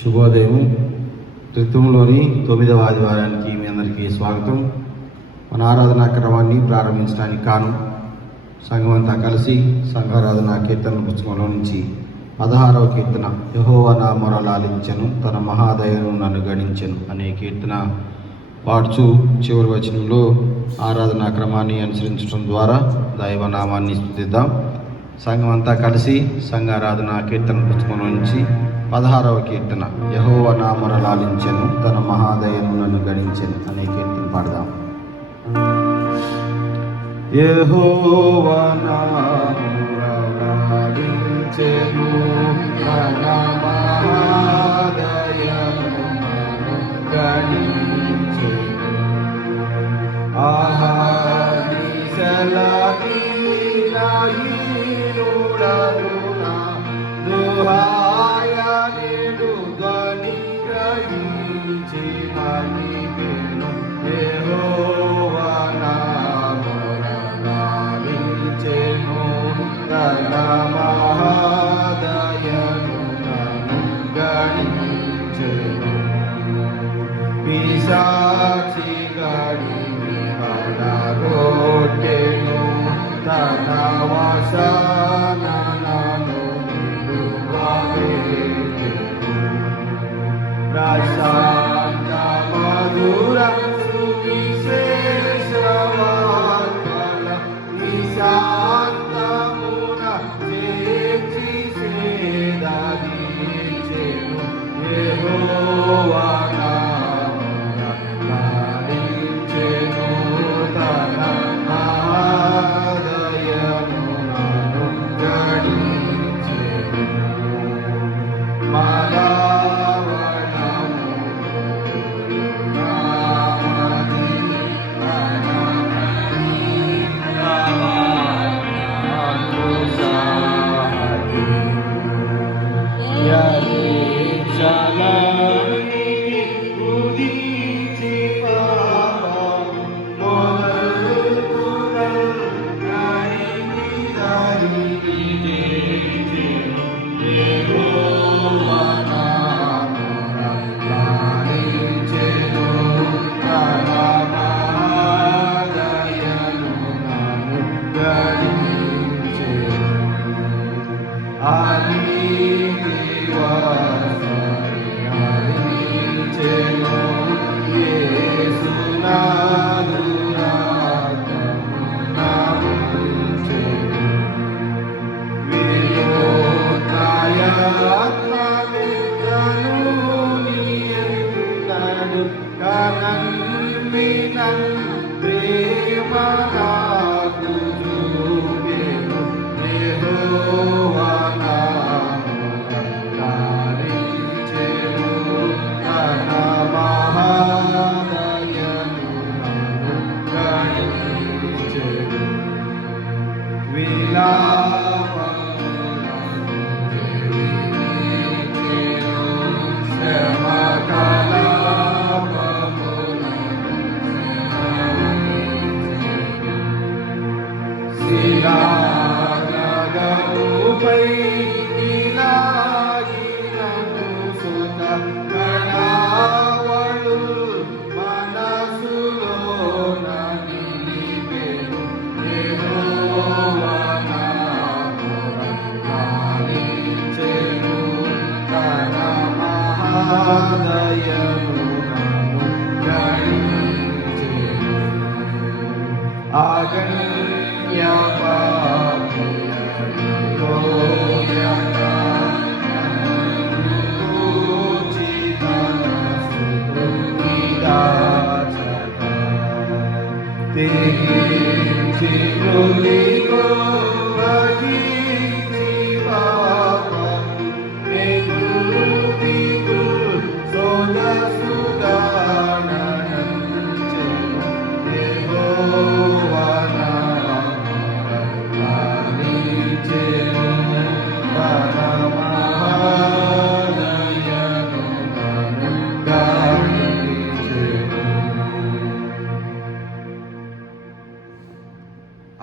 శుభోదయం. త్రిత్వంలోని 9వ ఆదివారానికి మీ అందరికీ స్వాగతం. మన ఆరాధనా క్రమాన్ని ప్రారంభించడానికి కాను సంఘమంతా కలిసి సంఘారాధన కీర్తన పుస్తకంలో నుంచి 16వ కీర్తన, యెహోవా నా మొరలు ఆలించెను, తన మహాదయను నన్ను గణించెను అనే కీర్తన పాడుచు చివరి వచనంలో ఆరాధనా క్రమాన్ని అనుసరించడం ద్వారా దైవనామాన్ని స్తుతిద్దాం. సంఘమంతా కలిసి సంఘారాధన కీర్తన పుస్తకంలో నుంచి 16వ కీర్తన, యెహోవా నా మొరలు ఆలించెను, తన మహాదయను నన్ను గణించెను అనే కీర్తన పాడదాం. యెహోవా నా మొరలు ఆలించెను, తన మహాదయను నన్ను గణించెను. ఆహారిసలకి నాయనుడనునా దుహాయ నేడు గని గ్రహించినని బెను. యెహోవా నా మొరలు ఆలించెను, తన మహాదయను నన్ను గణించెను. పిశాచి గడిని పడగొట్టెను, తన వసనలను నిలువబెట్టెను. ప్రశాంత మధుర సువిశేష వార్తల నిశాంతమున చేర్చి సేదదీచెను. యెహోవా నా మొరలు ఆలించెను, తన మహాదయను నన్ను గణించెను.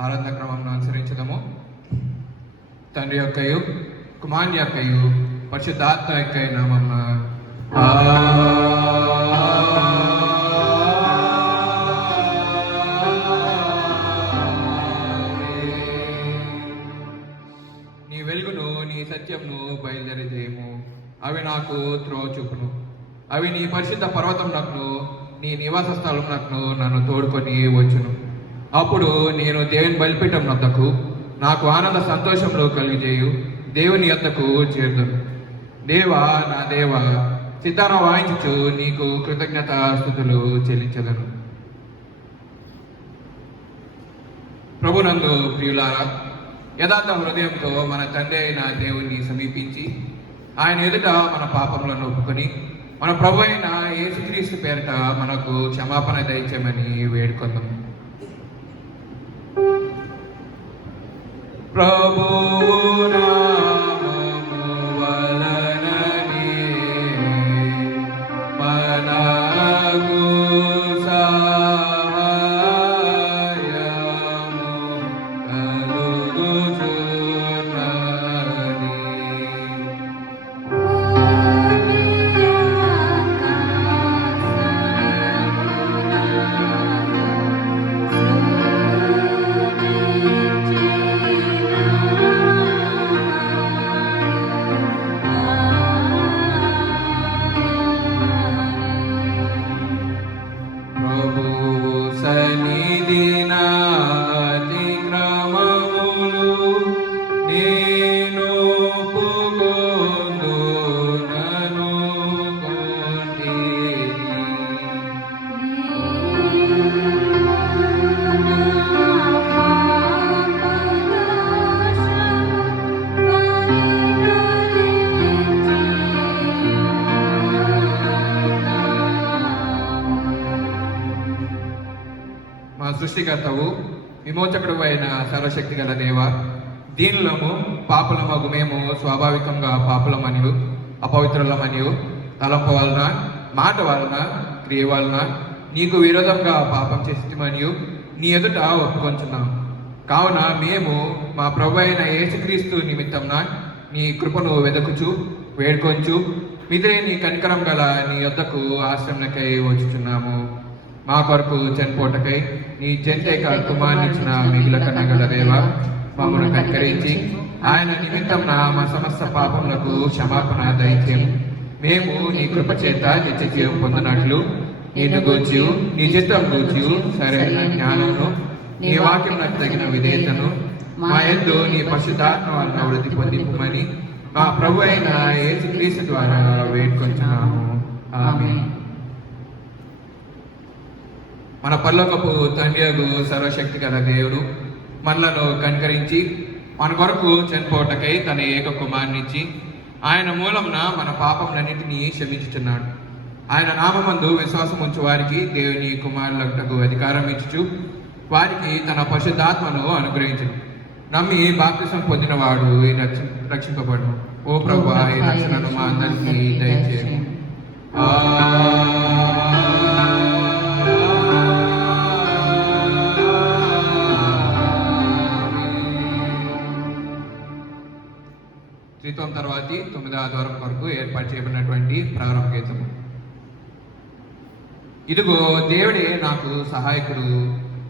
ఆరాధన క్రమంను అనుసరించదము. తండ్రి యొక్కయు కుమారుని యొక్కయు పరిశుద్ధాత్మ యొక్క నామమున నీ వెలుగును నీ సత్యంను బయలుదేరజేయము. అవి నాకు త్రోవ చూపును. అవి నీ పరిశుద్ధ పర్వతమునకును నీ నివాస స్థలమునకును నన్ను తోడుకొని వచ్చును. అప్పుడు నేను దేవుని బలిపీఠం వద్దకు నాకు ఆనంద సంతోషంలో కలిగజేయు దేవుని యొద్దకు చేరుదును. దేవా నా దేవా, సితారా వాయించుచు నీకు కృతజ్ఞత స్తుతులు చెల్లించదను. ప్రభునందు ప్రియులారా, యథార్థ హృదయంతో మన తండ్రి అయిన దేవుణ్ణి సమీపించి ఆయన ఎదుట మన పాపములను ఒప్పుకొని మన ప్రభు అయిన యేసుక్రీస్తు పేరిట మనకు క్షమాపణ దయచేయమని వేడుకొందాం. ప్రభువు నామము వలననే మనకు సహాయము కలుగుచున్నది. ప్రభువు సన్నిధిన అతిక్రమములు నేను ఒప్పుకొందునను కొంటిని. మా సృష్టికర్తవు విమోచకుడు అయిన సర్వశక్తి గల దేవ, దీనిలోము పాపులమగు మేము స్వాభావికంగా పాపులమనియు అపవిత్రులమనియు తలంపు వలన మాట వలన క్రియ వలన నీకు విరోధంగా పాపం చేసిమనియు నీ ఎదుట ఒప్పుకొంచున్నాం. కావున మేము మా ప్రభు అయిన యేసుక్రీస్తు నిమిత్తంన నీ కృపను వెదకుచు వేడుకొంచు మిదే నీ కనికరం గల నీ యొద్దకు ఆశ్రమకై వచ్చుచున్నాము. మా కొరకు చనిపోటకై నీ జంతేక కుమారునిచ్చిన మిగుల కన్నగల దేవ, మమ్మను కనికరించి ఆయన నిమిత్తం మా సమస్త పాపములకు క్షమాపణ దయచేయము. మేము నీ కృప చేత నిత్య జీవం పొందినట్లు నిన్ను గూర్చి నీ చిత్తం గూర్చి సరైన జ్ఞానమును నీ వాక్యమునకు తగిన విధేయతను మా యందు నీ పరిశుద్ధాత్మ వలన వృద్ధి పొందింపుమని మా ప్రభు అయిన యేసుక్రీస్తు ద్వారా వేడుకొంచున్నాము. ఆమేన్. మన పరలోకపు తండ్రియగు సర్వశక్తి గల దేవుడు మనలను కనికరించి మన కొరకు చనిపోవటకై తన ఏక కుమారునిచ్చి ఆయన మూలంన మన పాపములన్నింటినీ క్షమించుచున్నాడు. ఆయన నామమందు విశ్వాసం ఉంచు వారికి దేవుని కుమారులకు అధికారం ఇచ్చుచు వారికి తన పరిశుద్ధాత్మను అనుగ్రహించును. నమ్మి బాప్తిసం పొందినవాడు రక్షింపబడును. ఓ ప్రభువా, ఈ రక్షణను మా అందరికీ దయచేయము. త్రిత్వం తర్వాతి 9వ ఆదివారం కొరకు ఏర్పాటు చేయబడినటువంటి ప్రారంభ గీతము. ఇదిగో దేవుడే నాకు సహాయకుడు,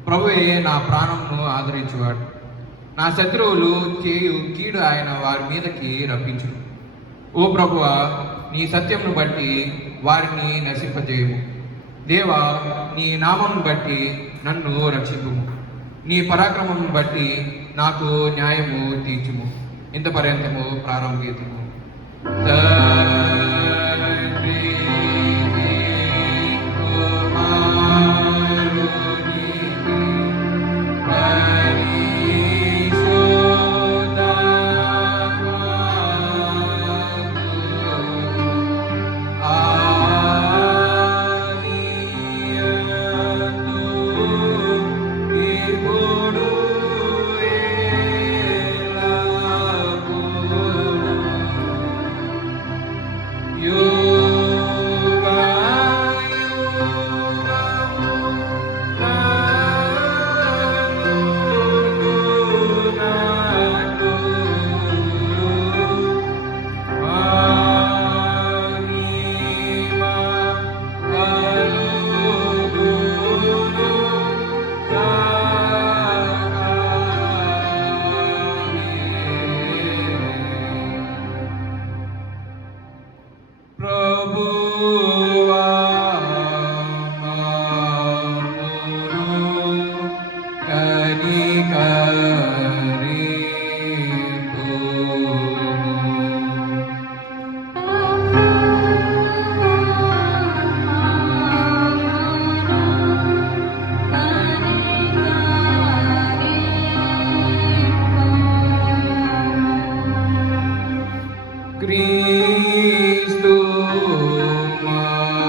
ప్రభువే నా ప్రాణమును ఆదరించువాడు. నా శత్రువులు చేయు కీడు ఆయన వారి మీదకి రప్పించును. ఓ ప్రభువా, నీ సత్యమును బట్టి వారిని నశింపజేయము. దేవా, నీ నామమును బట్టి నన్ను రక్షింపుము. నీ పరాక్రమమును బట్టి నాకు న్యాయము తీర్చుము. ఇంతపర్యంతము ప్రారంభ గీతము. Cristo mamunu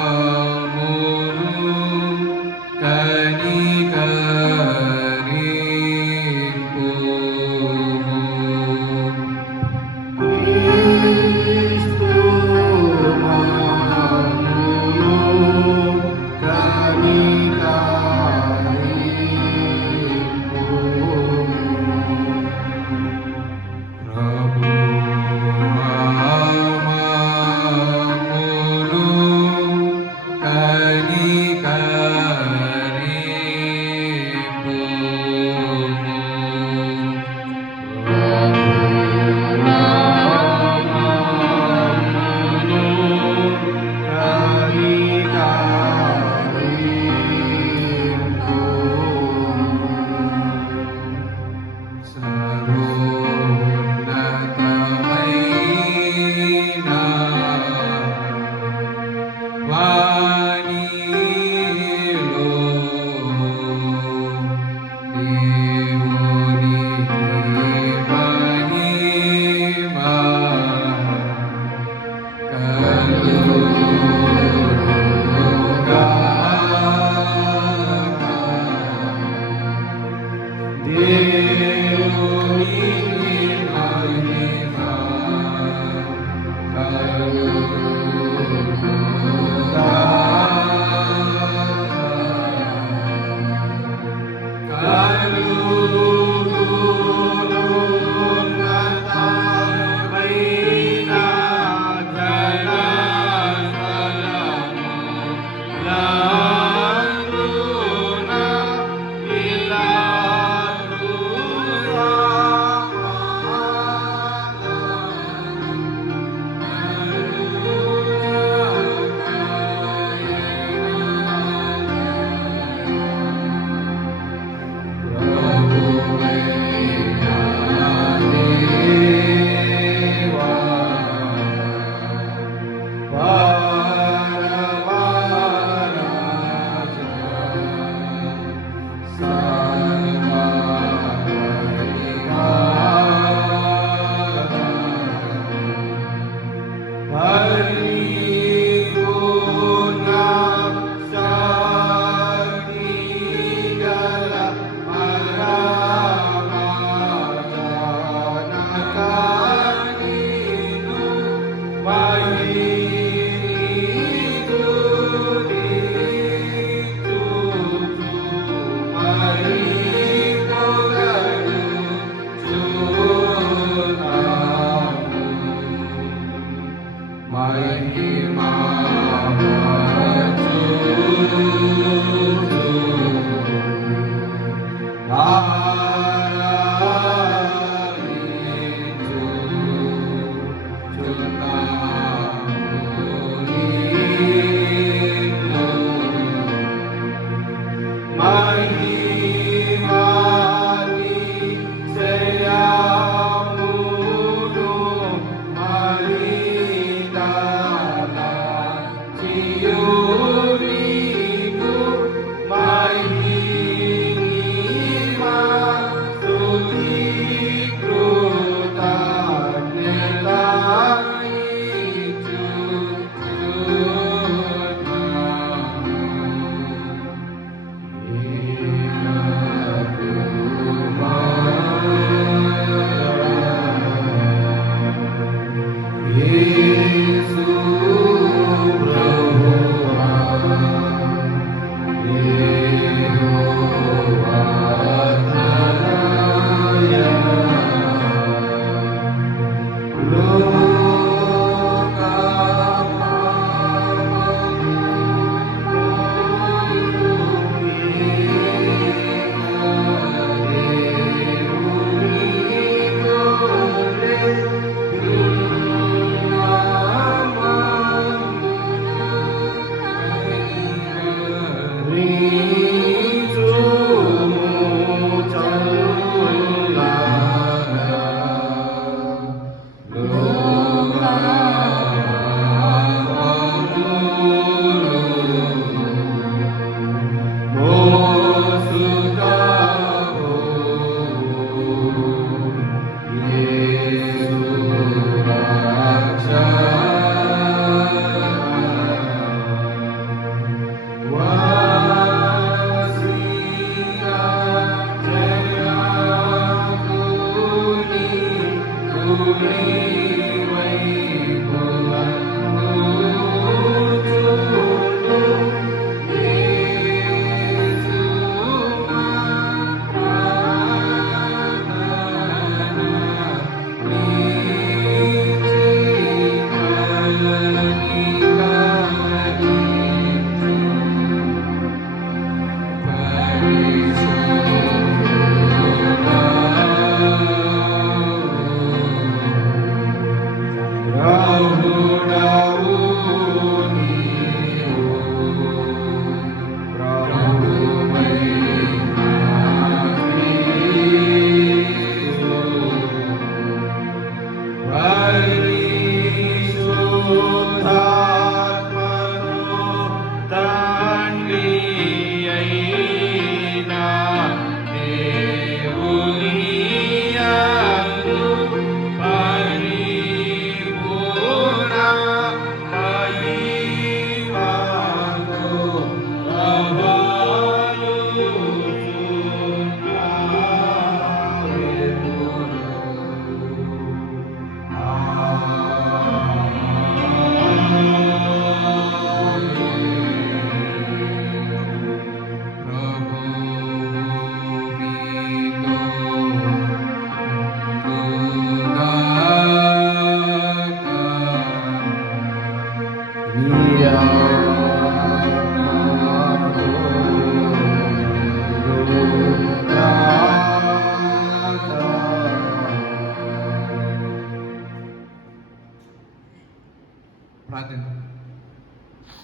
ప్రార్థన.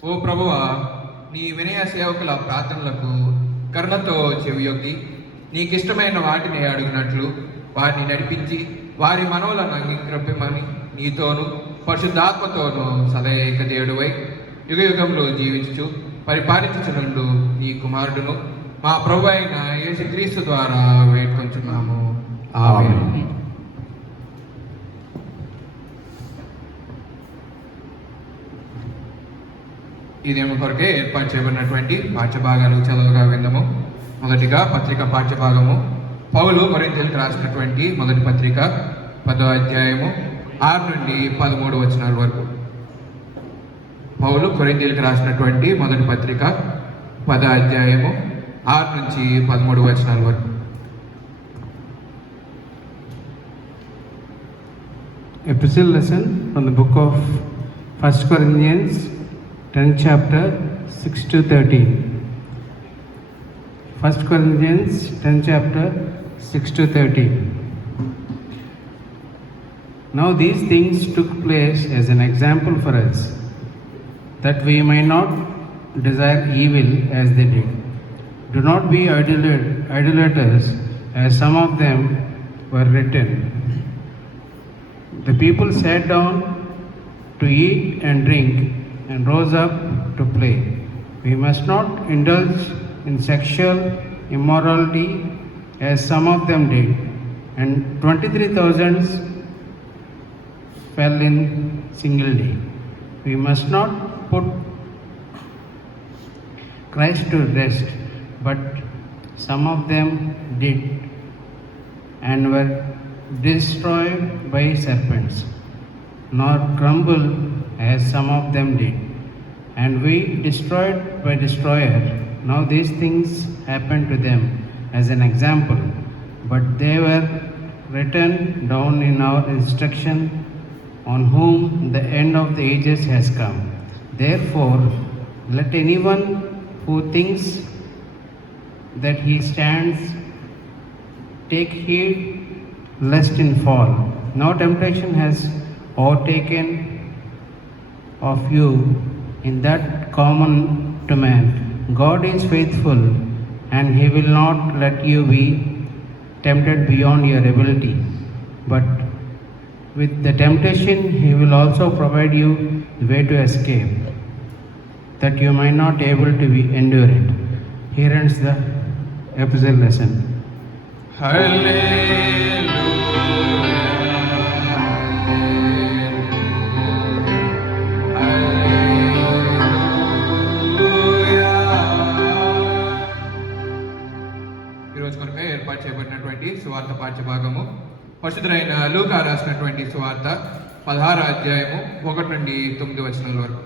ఓ ప్రభువా, నీ వినయ సేవకుల ప్రార్థనలకు కరుణతో చెవియొగ్గి నీకిష్టమైన వాటిని అడుగునట్లు వారిని నడిపించి వారి మనవులను అంగీకరింపమని నీతోనూ పరిశుద్ధాత్మతోనూ సదైక దేవుడివై యుగ యుగంలో జీవించుచు పరిపాలించుచునుండు నీ కుమారుడును మా ప్రభు అయిన యేసుక్రీస్తు ద్వారా వేడుకొంచున్నాము. ఆమేన్. ఇదేమో కొరకే ఏర్పాటు చేయబడినటువంటి పాఠ్యభాగాలు చదవగా విందాము. మొదటిగా పత్రిక పాఠ్యభాగము. పౌలు కొరింథీయులకు రాసినటువంటి మొదటి పత్రిక 10వ అధ్యాయము 6 నుండి 13 వచనాల వరకు. పౌలు కొరింథీయులకు రాసినటువంటి మొదటి పత్రిక 10వ అధ్యాయము 6 నుంచి 13 వచనాల వరకు. Epistle lesson from the book of 1 Corinthians 10th chapter 6 to 13. 1 Corinthians 10th chapter 6 to 13. Now these things took place as an example for us, that we may not desire evil as they did. Do not be idolaters, as some of them were written. The people sat down to eat and drink and rose up to play. We must not indulge in sexual immorality as some of them did, and 23,000 fell in single day. We must not put Christ to rest, but some of them did and were destroyed by serpents, nor crumble as some of them did, and we destroyed by destroyer. Now these things happened to them as an example, but they were written down in our instruction, on whom the end of the ages has come. Therefore, let anyone who thinks that he stands take heed lest in fall. No temptation has overtaken of you in that common to man. God is faithful, and he will not let you be tempted beyond your ability, but with the temptation he will also provide you the way to escape, that you might not able to be endure it. Here ends the epistle lesson. ఈరోజు కొరకై ఏర్పాటు చేయబడినటువంటి సువార్త పాఠ్యభాగము. పరిశుద్ధుడైన లూకా రాసినటువంటి సువార్త 16వ అధ్యాయము 1 నుండి 9 వచనాల వరకు.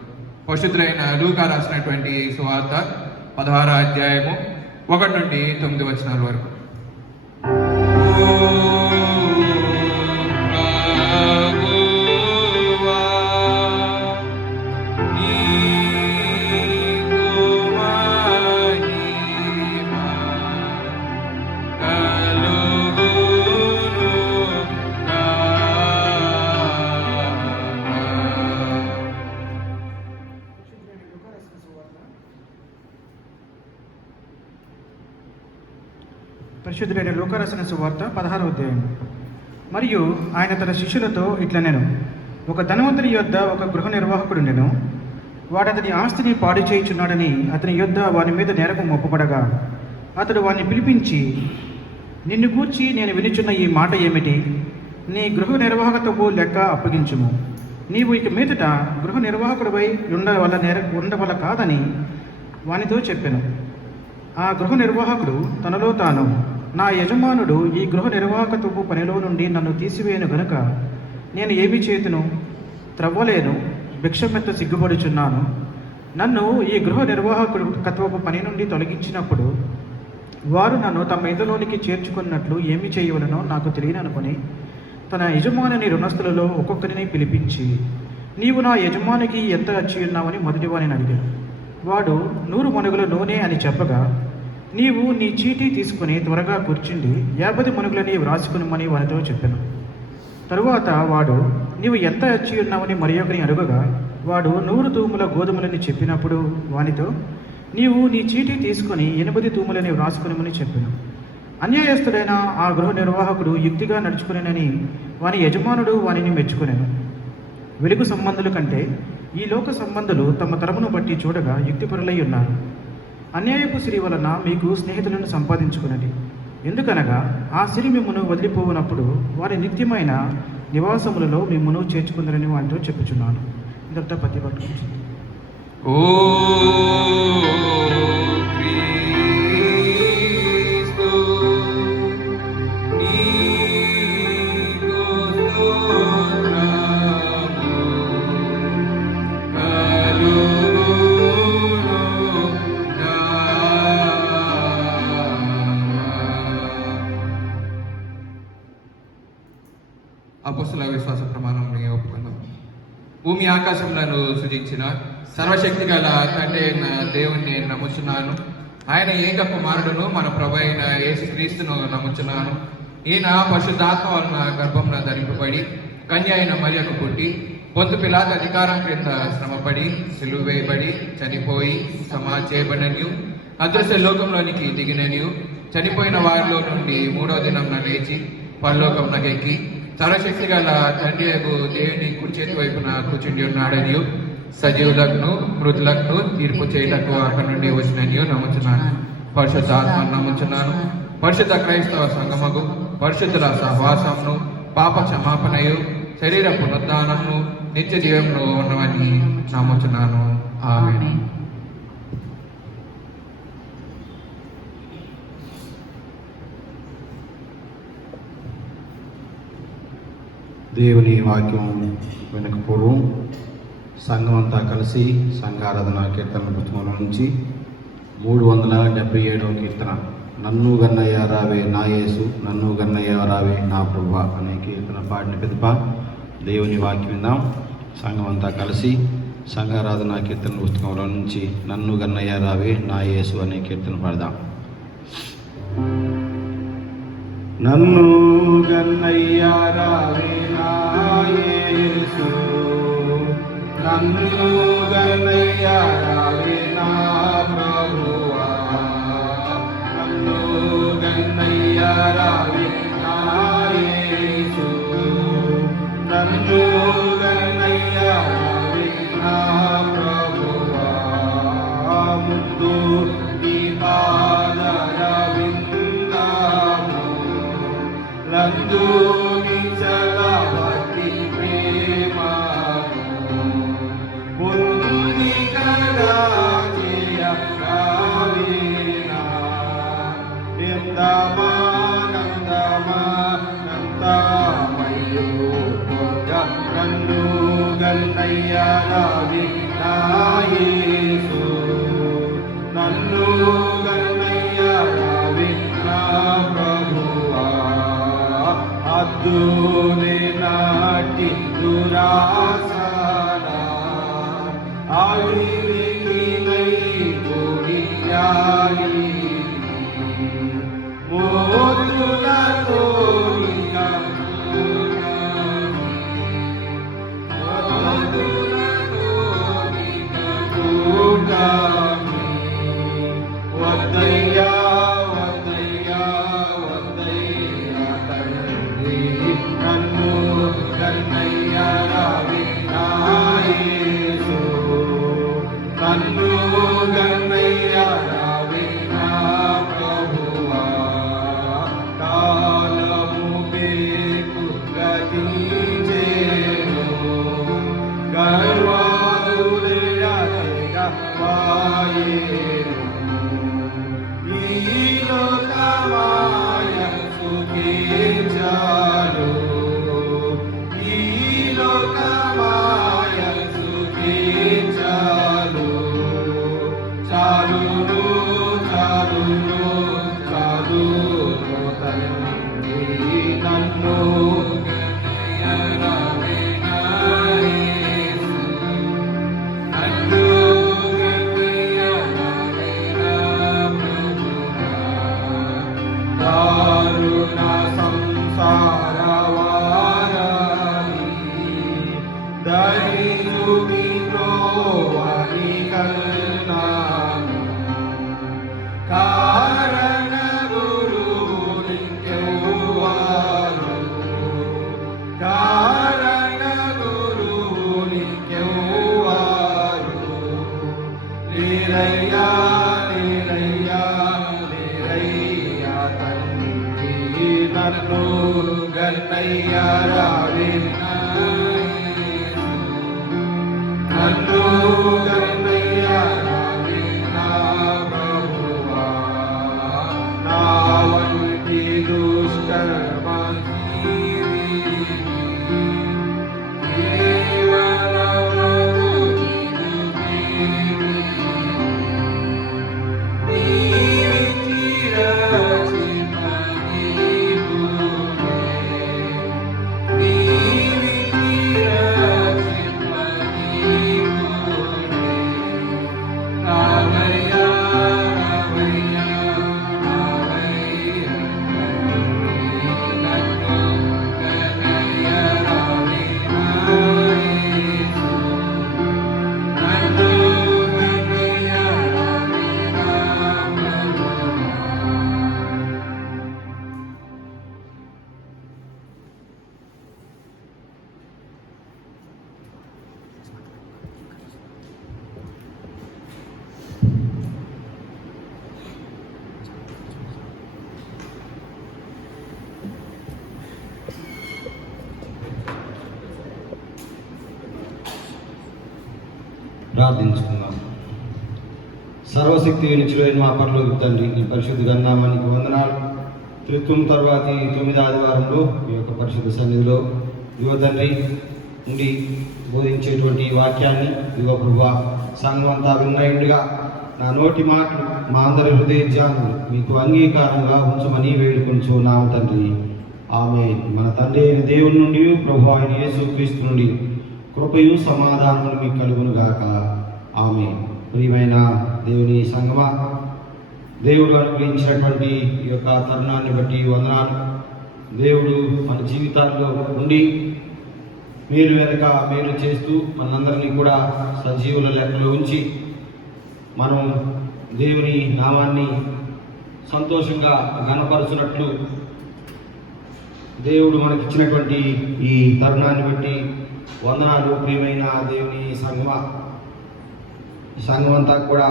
పరిశుద్ధుడైన లూకా రాసినటువంటి సువార్త 16వ అధ్యాయము 1 నుండి 9 వచనాల వరకు. పరిశుద్ధుడైన లూకా రాసిన సువార్త 16వ అధ్యాయం. మరియు ఆయన తన శిష్యులతో ఇట్లనెను, ఒక ధనవంతుని యొద్ద ఒక గృహ నిర్వాహకుడుండెను. వాడు అతని ఆస్తిని పాడు చేయుచున్నాడని అతని యొద్ద వాని మీద నేరము మోపబడగా అతడు వాని పిలిపించి, నిన్ను గూర్చి నేను వినుచున్న ఈ మాట ఏమిటి? నీ గృహ నిర్వాహకతకు లెక్క అప్పగించుము. నీవు ఇక మీదట గృహ నిర్వాహకుడిపై ఉండవల్ల కాదని వానితో చెప్పెను. ఆ గృహ నిర్వాహకుడు తనలో తాను, నా యజమానుడు ఈ గృహ నిర్వాహకత్వపు పనిలో నుండి నన్ను తీసివేయను గనుక నేను ఏమి చేతును? త్రవ్వలేను, భిక్షమెత్త సిగ్గుపడుచున్నాను. నన్ను ఈ గృహ నిర్వాహకుడు కత్వపు పని నుండి తొలగించినప్పుడు వారు నన్ను తమ ఇందులోనికి చేర్చుకున్నట్లు ఏమి చేయవలనో నాకు తెలియననుకొని తన యజమానుని రుణస్థులలో ఒక్కొక్కరిని పిలిపించి, నీవు నా యజమానికి ఎంత అచ్చి ఉన్నావని మొదటి వారిని అడిగాడు. వాడు 100 మణుగుల నూనె అని చెప్పగా, నీవు నీ చీటీ తీసుకుని త్వరగా కూర్చుండి 50 మణుగులని వ్రాసుకునిమని వారితో చెప్పాను. తరువాత వాడు, నీవు ఎంత అచ్చి ఉన్నావని మరి ఒకరిని అడుగగా, వాడు 100 తూముల గోధుమలని చెప్పినప్పుడు వానితో, నీవు నీ చీటీ తీసుకుని 80 తూములని వ్రాసుకునిమని చెప్పాను. అన్యాయస్తుడైన ఆ గృహ నిర్వాహకుడు యుక్తిగా నడుచుకునేనని వాని యజమానుడు వానిని మెచ్చుకునేను. వెలుగు సంబంధుల కంటే ఈ లోక సంబంధులు తమ తరమును బట్టి చూడగా యుక్తిపరులై ఉన్నారు. అన్యాయపు సిరి వలన మీకు స్నేహితులను సంపాదించుకున్నది. ఎందుకనగా ఆ సిరి మిమ్మును వదిలిపోవునప్పుడు వారి నిత్యమైన నివాసములలో మిమ్మును చేర్చుకుందరని వారితో చెప్పుచున్నాను. ఇదంతా పత్తి పట్టుకుంటుంది. ఓ అపొస్తలుల విశ్వాస ప్రమాణం ఒప్పుకుందాం. భూమి ఆకాశములను సృజించిన సర్వశక్తి గల తండ్రి అయిన దేవుణ్ణి నమ్ముచున్నాను. ఆయన ఏక కుమారుడును మన ప్రభు అయిన యేసుక్రీస్తును నమ్ముచున్నాను. ఈయన పరిశుద్ధాత్మ వలన గర్భంలో ధరింపబడి కన్య అయిన మరియకు పుట్టి పొంతు పిలాతు అధికారం క్రింద శ్రమపడి సిలువ వేయబడి చనిపోయి సమాధి చేయబడిననియు అదృశ్య లోకంలోనికి దిగిననియు చనిపోయిన వారిలో నుండి 3వ దినంన లేచి పరలోకమునకెక్కి సర్వశక్తి గల తండ్రి దేవుని కుడి చేతి వైపున కూర్చుండి ఉన్నాడని సజీవులకు మృతులకు తీర్పు చేయటకు అక్కడి నుండి వచ్చినని నమ్ముచున్నాను. పరిశుద్ధ ఆత్మను నమ్ముచున్నాను. పరిశుద్ధ క్రైస్తవ సంగమకు పరిశుద్ధుల సహవాసమును పాప క్షమాపణయు శరీర పునరుద్ధానము నిత్య జీవంలో ఉన్నవని నమ్ముచున్నాను. ఆమేన్. దేవుని వాక్యం వెనక పూర్వం సంఘం అంతా కలిసి సంఘారాధన కీర్తన పుస్తకంలో నుంచి 377వ కీర్తన, నన్ను గన్నయ్య రావే నా యేసు, నన్ను గన్నయ్య రావే నా ప్రభువా అనే కీర్తన పాడిన పిదప దేవుని వాక్యం విందాం. సంఘం అంతా కలిసి సంఘారాధన కీర్తన పుస్తకంలో నుంచి నన్ను గన్నయ్య రావే నా యేసు అనే కీర్తన పాడదాం. నన్ను గన్నయ్య రావే నా యేసు, నన్ను గన్నయ్య రావే నా ప్రభువా, నన్ను గన్నయ్య రావే నా యేసు, నన్ను గన్నయ్య రావే నా ప్రభువా. ముందు నీ పాదల నందు చలవతి ప్రేమను పొంది కడా చేయ రావేనా, నందమా నందమా నందమయ్యో నన్ను గన్నయ్య రావే నా యేసు, నన్ను గన్నయ్య రావే నా ప్రభువా. అద్దునే నాటి దురాసన ఆవిరికి నై గోరియాయి మోతులతో వద్దయ్యా వద్దయ్యా నన్ను గన్నయ్యా రావేనా ప్రభువా, కాలము బేకు గతించేను, గర్వాదులయాగా వాయేను, ఈ లోకమాయ సుఖించాను, ఈ లోకమాయ సుఖించాను, చాలును చాలును చాలును తండ్రి నన్ను దారుణ సంసారవారాని దైవీ ప్రోవని కన్నాను, కారణ గురువులింకెవ్వారు, కారణ గురువులింకెవ్వారు, లేరయ్యా లేరయ్యా లేరయ్యా తండ్రి నన్ను గన్నయ్యా రావేనా, నన్ను గన్నయ్యా రావేనా ప్రభువా, నా వంటి దుష్కర్మకి ప్రార్థించుకుందాం. సర్వశక్తి నిలిచిపోయిన మా పరలోక తండ్రి, నీ పరిశుద్ధ గన్నామానికి వందనాలు. త్రిత్వం తర్వాతి 9వ ఆదివారంలో మీ యొక్క పరిశుద్ధ సన్నిధిలో యువ తండ్రి ఉండి బోధించేటువంటి ఈ వాక్యాన్ని యువ ప్రభువా సంఘం అంతా విన్నయుడిగా నా నోటి మాటలు మా అందరి హృదయాన్ని మీకు అంగీకారంగా ఉంచమని వేడుకొంచున్నాము తండ్రి. ఆమె మన తండ్రి అయిన దేవుని నుండి ప్రభు అయిన యేసుక్రీస్తు నుండి కృపయు సమాధానములు మీకు కలుగును గాక. ఆమె. ప్రియమైన దేవుని సంగమా, దేవుడు అనుగ్రహించినటువంటి ఈ యొక్క తరుణాన్ని బట్టి వందనాలు. దేవుడు మన జీవితాల్లో ఉండి మేలు వెనక మేలు చేస్తూ మనందరినీ కూడా సజీవుల లెక్కలో ఉంచి మనం దేవుని నామాన్ని సంతోషంగా ఘనపరచునట్లు దేవుడు మనకిచ్చినటువంటి ఈ తరుణాన్ని బట్టి వందనాలు. ప్రియమైన దేవుని సంగమా, ఈ సంఘం అంతా కూడా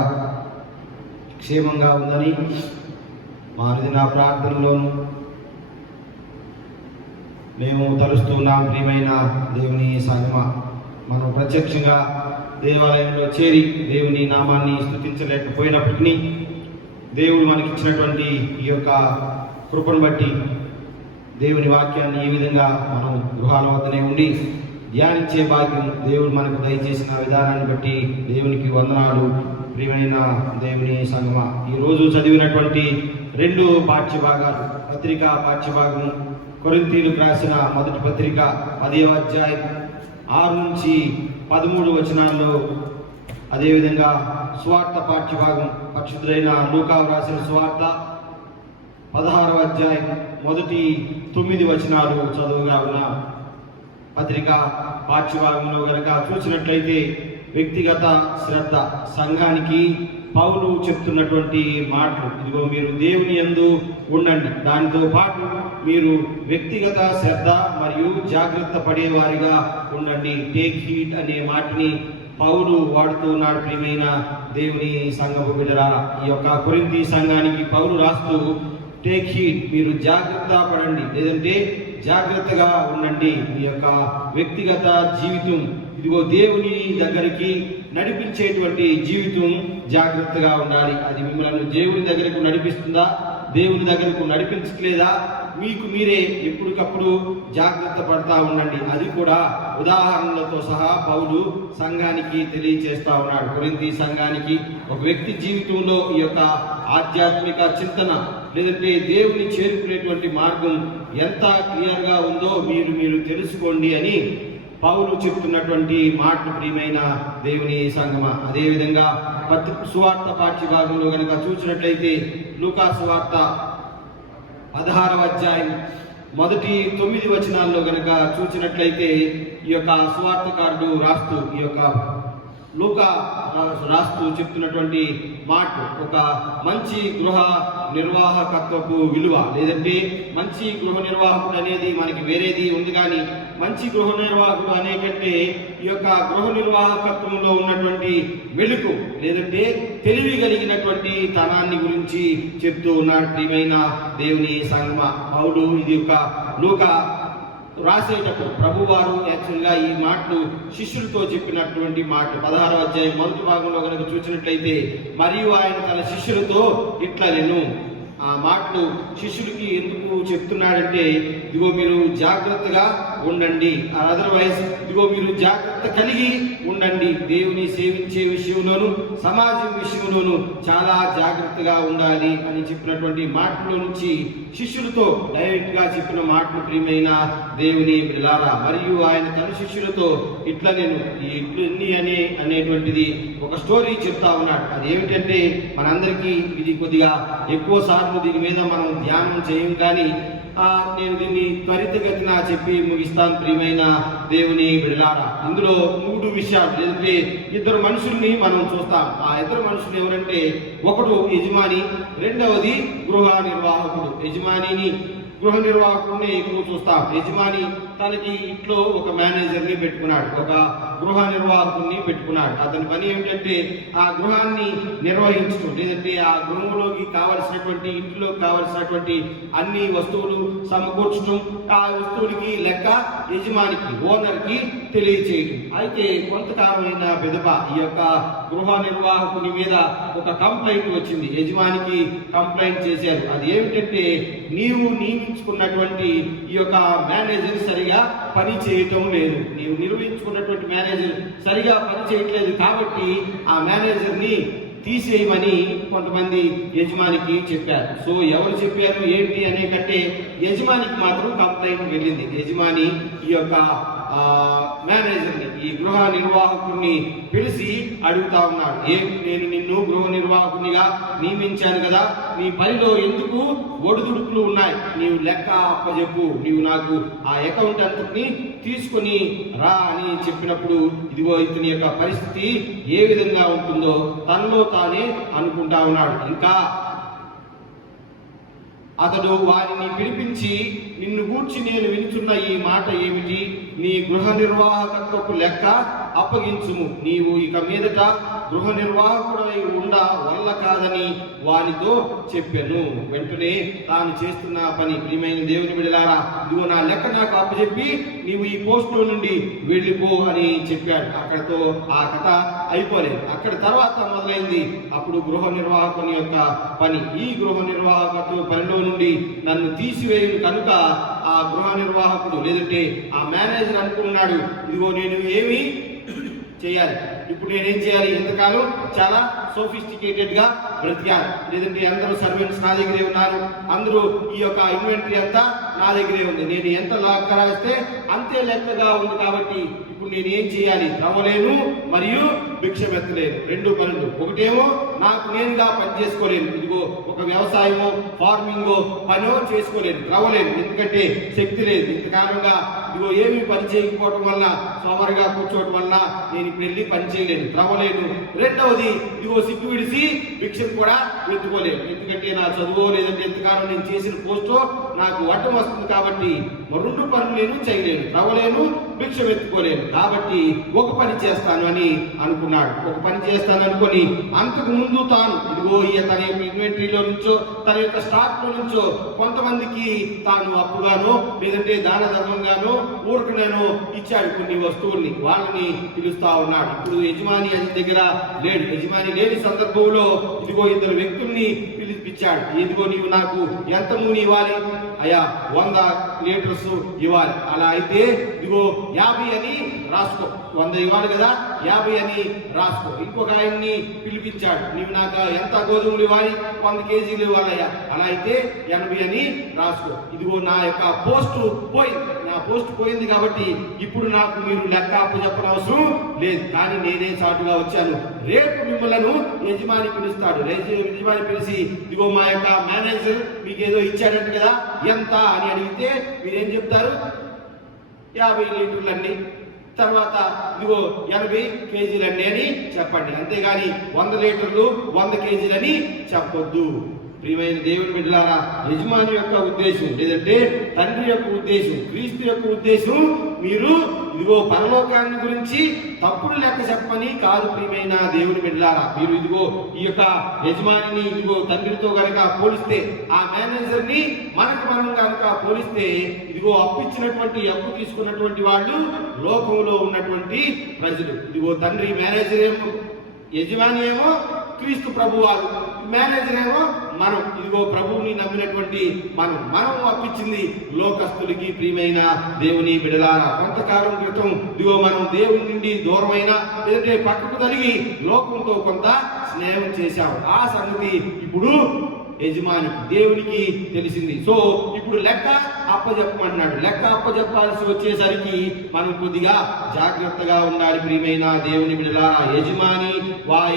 క్షేమంగా ఉందని మా అనుదిన ప్రార్థనలోను మేము తలుస్తున్నాం. ప్రియమైన దేవుని సంగమా, మనం ప్రత్యక్షంగా దేవాలయంలో చేరి దేవుని నామాన్ని స్తుతించలేకపోయినప్పటికీ దేవుడు మనకిచ్చినటువంటి ఈ యొక్క కృపను బట్టి దేవుని వాక్యాన్ని ఈ విధంగా మనం గృహాల వద్దనే ఉండి ధ్యానించే భాగ్యం దేవుడు మనకు దయచేసిన విధానాన్ని బట్టి దేవునికి వందనాలు. ప్రియమైన దేవుని సంగమా, ఈరోజు చదివినటువంటి 2 పాఠ్యభాగాలు, పత్రికా పాఠ్యభాగము కొరింథీయులకు రాసిన మొదటి పత్రిక 10వ అధ్యాయం 6 నుంచి 13 వచనాల్లో, అదేవిధంగా స్వార్థ పాఠ్యభాగం పరిశుద్ధులైన లూకా రాసిన స్వార్థ 16వ అధ్యాయం మొదటి 9 వచనాలు చదువుగా ఉన్న పత్రిక పాఠ్యభాగంలో గనక చూసినట్లయితే వ్యక్తిగత శ్రద్ధ సంఘానికి పౌలు చెప్తున్నటువంటి మాటలు. ఇదిగో మీరు దేవుని యందు ఉండండి, దానితో పాటు మీరు వ్యక్తిగత శ్రద్ధ మరియు జాగ్రత్త పడేవారిగా ఉండండి. టేక్ హీట్ అనే మాటని పౌలు వాడుతూ ఉన్నాడు. ప్రియమైన దేవుని సంఘపు బిడ్డలారా, ఈ యొక్క కొరింథీ సంఘానికి పౌలు రాస్తూ టేక్ హీడ్, మీరు జాగ్రత్త పడండి, లేదంటే జాగ్రత్తగా ఉండండి. మీ యొక్క వ్యక్తిగత జీవితం ఇదిగో దేవుని దగ్గరికి నడిపించేటువంటి జీవితం జాగ్రత్తగా ఉండాలి. అది మిమ్మల్ని దేవుని దగ్గరకు నడిపిస్తుందా, దేవుని దగ్గరకు నడిపించట్లేదా, మీకు మీరే ఎప్పటికప్పుడు జాగ్రత్త పడతా ఉండండి. అది కూడా ఉదాహరణలతో సహా పౌలు సంఘానికి తెలియచేస్తా ఉన్నాడు. కొరింథీ సంఘానికి ఒక వ్యక్తి జీవితంలో ఈ యొక్క ఆధ్యాత్మిక చింతన లేదంటే దేవుని చేరుకునేటువంటి మార్గం ఎంత క్లియర్గా ఉందో మీరు తెలుసుకోండి అని పౌలు చెప్తున్నటువంటి మాటలు ప్రియమైన దేవుని సంగమా. అదేవిధంగా సువార్త పాఠ్య భాగంలో కనుక చూసినట్లయితే లూకా సువార్త 16వ అధ్యాయం మొదటి 9 వచనాల్లో కనుక చూసినట్లయితే ఈ యొక్క సువార్తకారుడు రాస్తూ ఈ యొక్క లూకా రాస్తూ చెప్తున్నటువంటి మాట, ఒక మంచి గృహ నిర్వాహకత్వపు విలువ, లేదంటే మంచి గృహ నిర్వాహకుడు అనేది మనకి వేరేది ఉంది, కానీ మంచి గృహ నిర్వాహకుడు అనే కంటే ఈ యొక్క గృహ నిర్వాహకత్వంలో ఉన్నటువంటి వెలుగు లేదంటే తెలివి కలిగినటువంటి తనాన్ని గురించి చెప్తూ ఉన్నాడు. ప్రియమైన దేవుని సంగమ, పౌలు ఇది ఒక లూకా రాసేటప్పుడు ప్రభువారు యాక్చువల్గా ఈ మాటలు శిష్యులతో చెప్పినటువంటి మాటలు 16వ అధ్యాయం మొదటి భాగంలో కనుక చూసినట్లయితే, మరియు ఆయన తన శిష్యులతో ఇట్లా నేను ఆ మాటలు శిష్యుడికి ఎందుకు చెప్తున్నాడంటే, ఇదిగో మీరు జాగ్రత్తగా ఉండండి, అదర్వైజ్ ఇదిగో మీరు జాగ్రత్త కలిగి ఉండండి, దేవుని సేవించే విషయంలోను సమాజం విషయంలోను చాలా జాగ్రత్తగా ఉండాలి అని చెప్పినటువంటి మాటలో నుంచి శిష్యులతో డైరెక్ట్ గా చెప్పిన మాటలు ప్రియమైన దేవుని బిడ్డలారా. మరియు ఆయన తన శిష్యులతో ఇట్లా నేను ఇట్లన్నీ అనేటువంటిది ఒక స్టోరీ చెప్తా ఉన్నాడు. అది ఏమిటంటే మనందరికీ ఇది కొద్దిగా ఎక్కువ సార్లు దీని మీద మనం ధ్యానం చేయం, కానీ నేను దీన్ని త్వరితగతిన చెప్పి ముగిస్తాను. ప్రియమైన దేవుని బిడ్డలారా, ఇందులో 3 విషయాలు లేదంటే 2 మనుషుల్ని మనం చూస్తాం. ఆ 2 మనుషులు ఎవరంటే, ఒకడు యజమాని, రెండవది గృహ నిర్వాహకుడు. యజమానిని గృహ నిర్వాహకుడిని ఎక్కువ చూస్తాం. యజమాని తనకి ఇంట్లో ఒక మేనేజర్ని పెట్టుకున్నాడు, ఒక గృహ నిర్వాహకుడిని పెట్టుకున్నాడు. అతని పని ఏమిటంటే ఆ గృహాన్ని నిర్వహించడం, లేదంటే ఆ గృహంలోకి కావలసినటువంటి ఇంట్లోకి కావలసినటువంటి అన్ని వస్తువులు సమకూర్చడం, ఆ వస్తువులకి లెక్క యజమానికి ఓనర్కి తెలియచేయడం. అయితే కొంతకాలమైన బెదప ఈ యొక్క గృహ నిర్వాహకుని మీద ఒక కంప్లైంట్ వచ్చింది. యజమానికి కంప్లైంట్ చేశారు. అది ఏమిటంటే, నీవు నియమించుకున్నటువంటి ఈ యొక్క మేనేజర్ సరిగా పని చేయటం లేదు, నీవు నిర్వహించుకున్నటువంటి మేనేజర్ సరిగా పని చేయట్లేదు, కాబట్టి ఆ మేనేజర్ని తీసేయమని కొంతమంది యజమానికి చెప్పారు. సో ఎవరు చెప్పారు ఏంటి అనే కంటే యజమానికి మాత్రం కంప్లైంట్ వెళ్ళింది. యజమాని ఈ యొక్క మేనేజర్ని, ఈ గృహ నిర్వాహకుడిని పిలిచి అడుగుతా ఉన్నాడు, నేను నిన్ను గృహ నిర్వాహకునిగా నియమించాను కదా, నీ పనిలో ఎందుకు ఒడిదుడుకులు ఉన్నాయి, నీవు లెక్క అప్పచెప్పు, నీవు నాకు ఆ అకౌంట్ అంతటిని తీసుకొని రా అని చెప్పినప్పుడు, ఇదిగో ఇతని యొక్క పరిస్థితి ఏ విధంగా ఉంటుందో తనలో తానే అనుకుంటా ఉన్నాడు. ఇంకా అతడు వారిని పిలిపించి, నిన్ను గూర్చి నేను వినుచున్న ఈ మాట ఏమిటి, నీ గృహ నిర్వాహకత్వపు లెక్క అప్పగించుము, నీవు ఇక మీదట గృహ నిర్వాహకుడై ఉండ వల్ల కాదని వానితో చెప్పాను. వెంటనే తాను చేస్తున్న పని, ప్రియమైన దేవుని బిడ్డలారా, ఇదిగో నా లెక్క నాకు అప్పచెప్పి నీవు ఈ పోస్టులో నుండి వెళ్ళిపో అని చెప్పాడు. అక్కడితో ఆ కథ అయిపోలేదు. అక్కడ తర్వాత మొదలైంది అప్పుడు గృహ నిర్వాహకుని యొక్క పని. ఈ గృహ నిర్వాహకత్వ పనిలో నుండి నన్ను తీసివేయను కనుక ఆ గృహ నిర్వాహకుడు లేదంటే ఆ మేనేజర్ అనుకున్నాడు, ఇదిగో నేను ఏమి చేయాలి, ఇప్పుడు నేనేం చేయాలి, ఎంతకాలం చాలా సోఫిస్టికేటెడ్ గా బ్రతికాను, లేదంటే అందరూ సర్వెంట్స్ నా దగ్గరే ఉన్నారు, అందరూ ఈ యొక్క ఇన్వెంటరీ అంతా నా దగ్గరే ఉంది, నేను ఎంత లెక్క రాస్తే అంతే లెక్కగా ఉంది, కాబట్టి ఇప్పుడు నేను ఏం చేయాలి, త్రవ్వలేను మరియు భిక్షమెత్తలేను, 2 పనులు. ఒకటేమో నాకు నేనుగా పని చేసుకోలేను, ఇదిగో ఒక వ్యవసాయమో ఫార్మింగో పనో చేసుకోలేను, త్రవ్వలేను, ఎందుకంటే శక్తి లేదు, ఇంతకాలంగా ఇదిగో ఏమి పని చేయకపోవడం వల్ల సోమరుగా కూర్చోవడం వల్ల నేను ఇప్పుడు వెళ్ళి పని చేయలేను, త్రవ్వలేను. రెండవది ఇదిగో సిగ్గు విడిసి భిక్షను కూడా వెతుకోలేను, ఎందుకంటే నా చదువు లేదంటే ఎంతకాలం నేను చేసిన పోస్టో నాకు వడ్డం వస్తుంది, కాబట్టి రెండు పనులు నేను చేయలేను, త్రవ్వలేను, భిక్షం ఎత్తుకోలేను, కాబట్టి ఒక పని చేస్తాను అని అనుకున్నాడు. ఒక పని చేస్తాను అనుకొని అంతకు ముందు తాను ఇదిగో తన యొక్క ఇన్వెంటరీలో నుంచో తన యొక్క స్టాక్ లో నుంచో కొంతమందికి తాను అప్పుగానో లేదంటే దాన ధర్మంగానో ఊరకనేనో ఇచ్చాడు కొన్ని వస్తువుల్ని. వాళ్ళని పిలుస్తా ఉన్నాడు. ఇప్పుడు యజమాని అది దగ్గర లేడు. యజమాని లేని సందర్భంలో ఇదిగో ఇద్దరు వ్యక్తుల్ని పిలిపించాడు. ఇదిగో నీవు నాకు ఎంత నూనె ఇవ్వాలి? అయ్యా 100 లీటర్స్ ఇవ్వాలి. అలా అయితే ఇదిగో 50 అని రాసుకో. 100 ఇవ్వాలి కదా, 50 అని రాసుకో. ఇంకొక ఆయన్ని పిలిపించాడు. నీవు నాకు ఎంత గోధుమలు ఇవ్వాలి? 100 కేజీలు ఇవ్వాలయ్యా. అలా అయితే 80 అని రాసుకో. ఇదిగో నా యొక్క పోస్ట్ పోయింది, నా పోస్ట్ పోయింది కాబట్టి ఇప్పుడు నాకు మీరు లెక్క అప్పు చెప్పనవసరం లేదు, కానీ నేనే చాటుగా వచ్చాను. రేపు మిమ్మల్ని యజమాని పిలుస్తాడు. యజమాని పిలిచి ఇదిగో మా యొక్క మేనేజర్ మీకు ఏదో ఇచ్చాడంట కదా, ఎంత అని అడిగితే మీరేం చెప్తారు? 50 లీటర్లండి, తర్వాత ఇదిగో 80 కేజీలండి అని చెప్పండి. అంతేగాని 100 లీటర్లు 100 కేజీలని చెప్పొద్దు. ప్రియమైన దేవుని బిడ్డలారా, యజమాని యొక్క ఉద్దేశం లేదంటే తండ్రి యొక్క ఉద్దేశం, క్రీస్తు యొక్క ఉద్దేశం మీరు ఇదిగో పరలోకాన్ని గురించి తప్పుడు లెక్క చెప్పని కాదు. ప్రియమైన దేవుని బిడ్డలారా, మీరు ఇదిగో ఈ యొక్క యజమానిని ఇదిగో తండ్రితో కనుక పోలిస్తే, ఆ మేనేజర్ ని మనకు మనం కనుక పోలిస్తే, ఇదిగో అప్పు తీసుకున్నటువంటి వాళ్ళు లోకంలో ఉన్నటువంటి ప్రజలు. ఇదిగో తండ్రి మేనేజర్ ఏమో, యజమాని ఏమో క్రీస్తు ప్రభువారు, మేనేజర్ ఏమో మనం. ఇదిగో ప్రభువుని నమ్మినటువంటి మనం అప్పించింది లోకస్తులకి. ప్రియమైన దేవుని బిడలారా, కొంతకాలం క్రితం ఇదిగో మనం దేవుని నుండి దూరమైన లేదంటే పక్కకు తరిగి లోకంతో కొంత స్నేహం చేశాం. ఆ సంగతి ఇప్పుడు యజమానికి దేవునికి తెలిసింది. సో ఇప్పుడు లెక్క అప్పచెప్పమన్నాడు. లెక్క అప్పచెప్పాల్సి వచ్చేసరికి మనం కొద్దిగా జాగ్రత్తగా ఉండాలి. ప్రియమైన దేవుని బిడ్డలారా,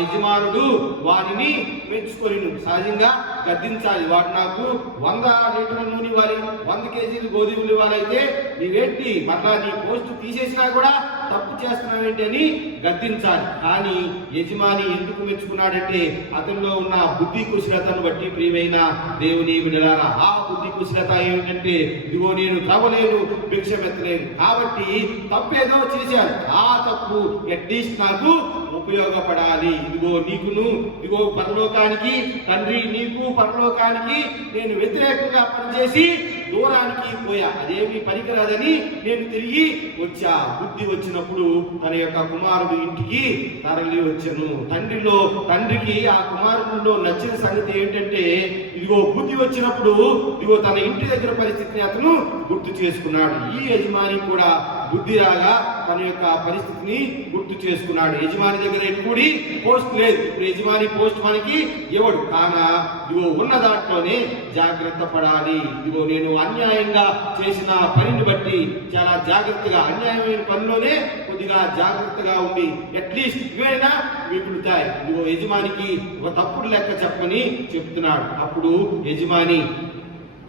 యజమానుడు వారిని మెచ్చుకొని సహజంగా గద్దించాలి. వాడు నాకు 100 లీటర్ల నూనె ఇవ్వాలి, 100 కేజీలు గోధుమలు ఇవ్వాలైతే నీవేంటి మరలా నీ పోస్ట్ తీసేసినా కూడా తప్పు చేస్తున్నావేంటి అని గద్దించాలి. కానీ యజమాని ఎందుకు మెచ్చుకున్నాడంటే అతనిలో ఉన్న బుద్ధి కుశలతను బట్టి. ప్రియమైన దేవుని బిడ్డలారా, ఆ బుద్ధి కుశలత ఏమిటంటే ఇదిగో నేను త్రవ్వలేను, భిక్షం ఎత్తలేను, కాబట్టి తప్పేదో చేశాను. ఆ తప్పు అట్లీస్ట్ నాకు ఉపయోగపడాలి. ఇదిగో పరలోకానికి తండ్రి, నీకు పరలోకానికి నేను వ్యతిరేకంగా పనిచేసి దూరానికి పోయా, అదేమి పనికిరాదని నేను తిరిగి వచ్చా. బుద్ధి వచ్చినప్పుడు తన యొక్క కుమారుడు ఇంటికి తరలి వచ్చాను. తండ్రికి ఆ కుమారుడిలో నచ్చిన సంగతి ఏంటంటే ఇదిగో బుద్ధి వచ్చినప్పుడు ఇదిగో తన ఇంటి దగ్గర పరిస్థితిని అతను గుర్తు చేసుకున్నాడు. ఈ యజమాని కూడా బుద్ధి రాగా తన యొక్క పరిస్థితిని గుర్తు చేసుకున్నాడు. యజమాని దగ్గర ఎప్పుడు పోస్ట్ లేదు. ఇప్పుడు యజమాని పోస్ట్ మనకి ఇవ్వడు, కాగా ఇదిగో ఉన్న దాంట్లోనే జాగ్రత్త పడాలి. ఇదిగో నేను అన్యాయంగా చేసిన పనిని బట్టి చాలా జాగ్రత్తగా, అన్యాయమైన పనిలోనే కొద్దిగా జాగ్రత్తగా ఉండి అట్లీస్ట్ ఇవైనా మిగులుతాయి. ఇదిగో యజమానికి ఒక తప్పుడు లెక్క చెప్పని చెప్తున్నాడు. అప్పుడు యజమాని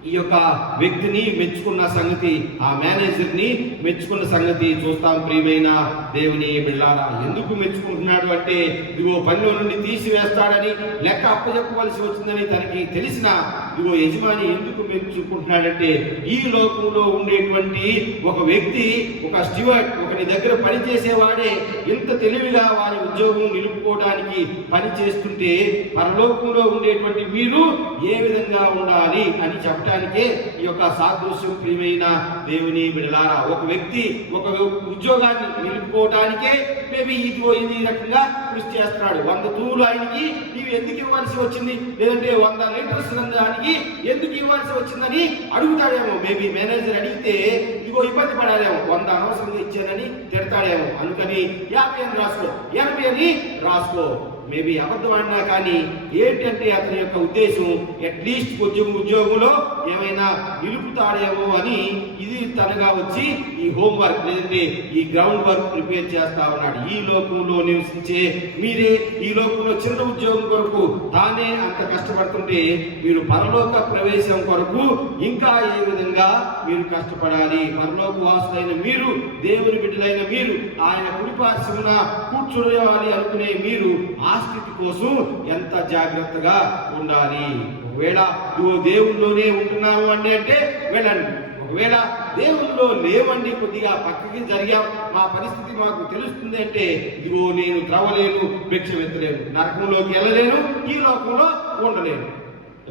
ఈ యొక్క వ్యక్తిని మెచ్చుకున్న సంగతి, ఆ మేనేజర్ ని మెచ్చుకున్న సంగతి చూస్తాం. ప్రియమైన దేవుని బిడ్డలారా, ఎందుకు మెచ్చుకుంటున్నాడు అంటే ఇదిగో పనిలో నుండి తీసివేస్తాడని, లెక్క అప్పచెప్పవలసి వచ్చిందని తనకి తెలిసిన ఇదిగో యజమాని ఎందుకు మెచ్చుకుంటున్నాడంటే ఈ లోకంలో ఉండేటువంటి ఒక వ్యక్తి, ఒక స్టీవర్డ్, ఒకని దగ్గర పనిచేసేవాడే ఇంత తెలివిగా వారి ఉద్యోగం నిలుపుకోవడానికి పని చేస్తుంటే పరలోకంలో ఉండేటువంటి మీరు ఏ విధంగా ఉండాలి అని చెప్పడానికే ఈ యొక్క సాదృశ్యం. ప్రియమైన దేవుని బిడ్డలారా, ఒక వ్యక్తి ఒక ఉద్యోగాన్ని నిలుపుకోవడానికే మేబీ ఇది రకంగా కృషి చేస్తున్నాడు. 100 తూములు ఆయనకి నీవు ఎందుకు ఇవ్వాల్సి వచ్చింది, లేదంటే 100 లీటర్స్ దానికి ఎందుకు ఇవ్వాల్సి వచ్చిందని అడుగుతాడేమో. మేబీ మేనేజర్ అడిగితే ఇదిగో ఇబ్బంది పడాలేమో, 100 అనవసరంగా ఇచ్చానని తిడతాడేమో. అందుకని 50 అని రాసుకో, 80 అని రాసుకో. మేబీ అబద్ధం అన్నా కానీ ఏంటంటే అతని యొక్క ఉద్దేశం అట్లీస్ట్ కొంచెం ఉద్యోగంలో ఏమైనా నిలుపుతాడేమో అని ఇది తనగా వచ్చి ఈ హోంవర్క్ లేదంటే ఈ గ్రౌండ్ వర్క్ ప్రిపేర్ చేస్తా ఉన్నాడు. ఈ లోకంలో నివసించే మీరే ఈ లోకంలో చిన్న ఉద్యోగం కొరకు తానే అంత కష్టపడుతుంటే మీరు పరలోక ప్రవేశం కొరకు ఇంకా ఏ విధంగా మీరు కష్టపడాలి. పరలోక వాసులైన మీరు, దేవుని బిడ్డలైన మీరు, ఆయన కుడిపార్శ్వమున కూర్చోవాలి అనుకునే మీరు ఆ స్థితి కోసం ఎంత జాగ్రత్తగా ఉండాలి. ఒకవేళ నువ్వు దేవుల్లోనే ఉంటున్నావు అంటే వెళ్ళండి. ఒకవేళ దేవునిలో లేవండి, కొద్దిగా పక్కకి జరిగాం, మా పరిస్థితి మాకు తెలుస్తుంది అంటే, ఇదిగో నేను త్రవలేను, భిక్ష ఎత్తలేను, నరకంలోకి వెళ్ళలేను, ఈ లోకంలో ఉండలేను.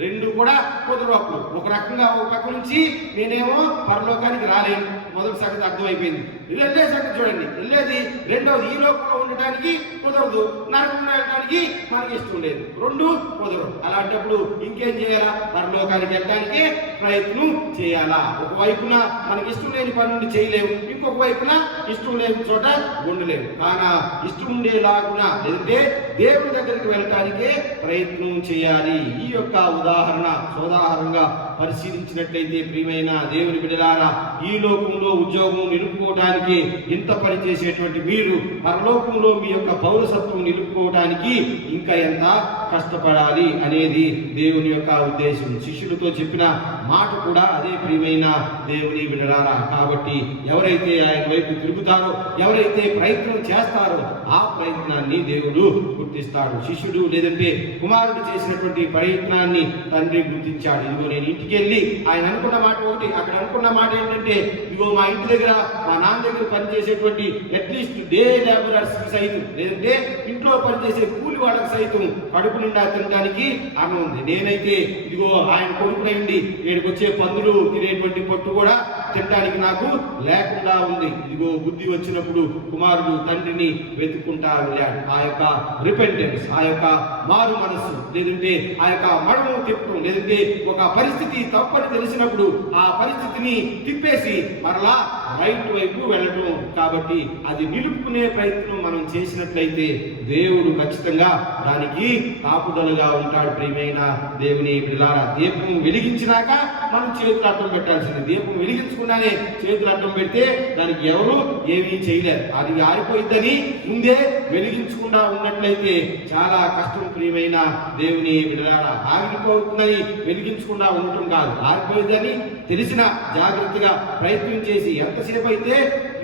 రెండు కూడా కుదరవప్పుడు ఒక రకంగా ఒక పక్క నుంచి నేనేమో పరలోకానికి రాలేను, మొదటి సంగతి అర్థమైపోయింది. వెళ్ళే సంగతి చూడండి, వెళ్ళేది రెండవది, ఈ లోకంలో ఉండటానికి కుదరదు, నరకంలో వెళ్ళడానికి మనకి ఇష్టం లేదు, రెండు కుదరదు. అలాంటప్పుడు ఇంకేం చేయాలా? పరలోకానికి వెళ్ళడానికి ప్రయత్నం చేయాలా. ఒకవైపున మనకి ఇష్టం లేని పనులు చేయలేము, ఇంకొక వైపున ఇష్టం లేని చోట ఉండలేము. కానా ఇష్టం ఉండేలాగున లేదంటే దేవుని దగ్గరికి వెళ్ళటానికే ప్రయత్నం చేయాలి. ఈ యొక్క ఉదాహరణ సోదాహరణంగా పరిశీలించినట్లయితే ప్రియమైన దేవుని బిడ్డలారా, ఈ లోకంలో ఉద్యోగం నిలుపుకోవడానికి ఎంత పని చేసేటువంటి మీరు పరలోకంలో మీ యొక్క పౌరసత్వం నిలుపుకోవడానికి ఇంకా ఎంత కష్టపడాలి అనేది దేవుని యొక్క ఉద్దేశం. శిష్యులతో చెప్పిన మాట కూడా అదే ప్రియమైన దేవుని బిడ్డలారా. కాబట్టి ఎవరైతే ఆయన వైపు తిరుగుతారో, ఎవరైతే ప్రయత్నం చేస్తారో ఆ ప్రయత్నాన్ని దేవుడు గుర్తిస్తాడు. శిష్యుడు లేదంటే కుమారుడు చేసినటువంటి ప్రయత్నాన్ని తండ్రి గుర్తించాడు. ఇదిగో నేను ఇంటికి వెళ్ళి ఆయన అనుకున్న మాట ఒకటి, అక్కడ అనుకున్న మాట ఏంటంటే, ఇదిగో మా ఇంటి దగ్గర మా నాన్న దగ్గర పనిచేసేటువంటి అట్లీస్ట్ డే లేబరర్స్ సైతం లేదంటే ఇంట్లో పనిచేసే కూలి వాళ్ళకి సైతం కడుపు నిండా తినడానికి అన్నం ఉంది. నేనైతే ఇదిగో ఆయన కొడుకునండి ఏడుకొచ్చే పందులు తినేటువంటి పొట్టు కూడా తినడానికి నాకు లేకుండా ఉంది. ఇదిగో బుద్ధి వచ్చినప్పుడు కుమారుడు తండ్రిని వెతుక్కుంటా వెళ్ళాడు. ఆ యొక్క రిపెంటెన్స్, ఆ యొక్క మారు మనస్సు లేదంటే ఆ యొక్క మడము తిప్పడం, లేదంటే ఒక పరిస్థితి తప్పని తెలిసినప్పుడు ఆ పరిస్థితిని తిప్పేసి మరలా రైట్ వైపు వెళ్ళటం. కాబట్టి అది నిలుపుకునే ప్రయత్నం మనం చేసినట్లయితే దేవుడు ఖచ్చితంగా దానికి కాపుదలుగా ఉంటాడు. ప్రియమైన దేవుని బిడ్డలారా, దీపం వెలిగించినాక మనం చేతులు అడ్డం పెట్టాల్సింది. దీపం వెలిగించుకున్నానే చేతులు అడ్డం పెడితే దానికి ఎవరు ఏమీ చేయలేరు. అది ఆరిపోయిద్దని ముందే వెలిగించకుండా ఉన్నట్లయితే చాలా కష్టం. ప్రియమైన దేవుని బిడ్డలారా, ఆగిపోతుందని వెలిగించకుండా ఉండటం కాదు, ఆరిపోయిందని తెలిసిన జాగ్రత్తగా ప్రయత్నం చేసి ఎంతసేపు అయితే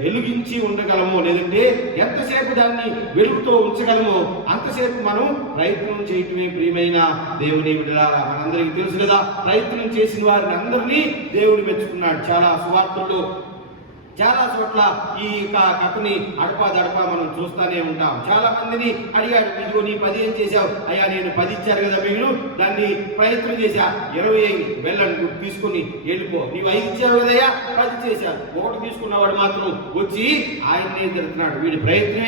వెలిగించి ఉండగలమో లేదంటే ఎంతసేపు దాన్ని వెలుగుతో ఉంచగలమో అంతసేపు మనం ప్రయత్నం చేయటమే ప్రియమైన దేవుని బిడ్డలారా. మనందరికీ తెలుసు కదా, ప్రయత్నం చేసిన వారిని అందరినీ దేవుడు మెచ్చుకున్నాడు. చాలా సువార్తల్లో చాలా చోట్ల ఈ కథని అడపా మనం చూస్తూనే ఉంటాం. చాలా మందిని అడిగాడు, ఇదిగో నీ 10 ఏం చేశావు? అయ్యా నేను 10 ఇచ్చారు కదా మీరు, దాన్ని ప్రయత్నం చేశా, 20 అయింది, వెళ్ళండి తీసుకుని వెళ్ళిపో. నీవు 5 ఇచ్చావు కదయ్యా, 10 చేశావు. ఒకటి తీసుకున్నవాడు మాత్రం వచ్చి ఆయన్నే తిరుగుతున్నాడు. వీడి ప్రయత్నం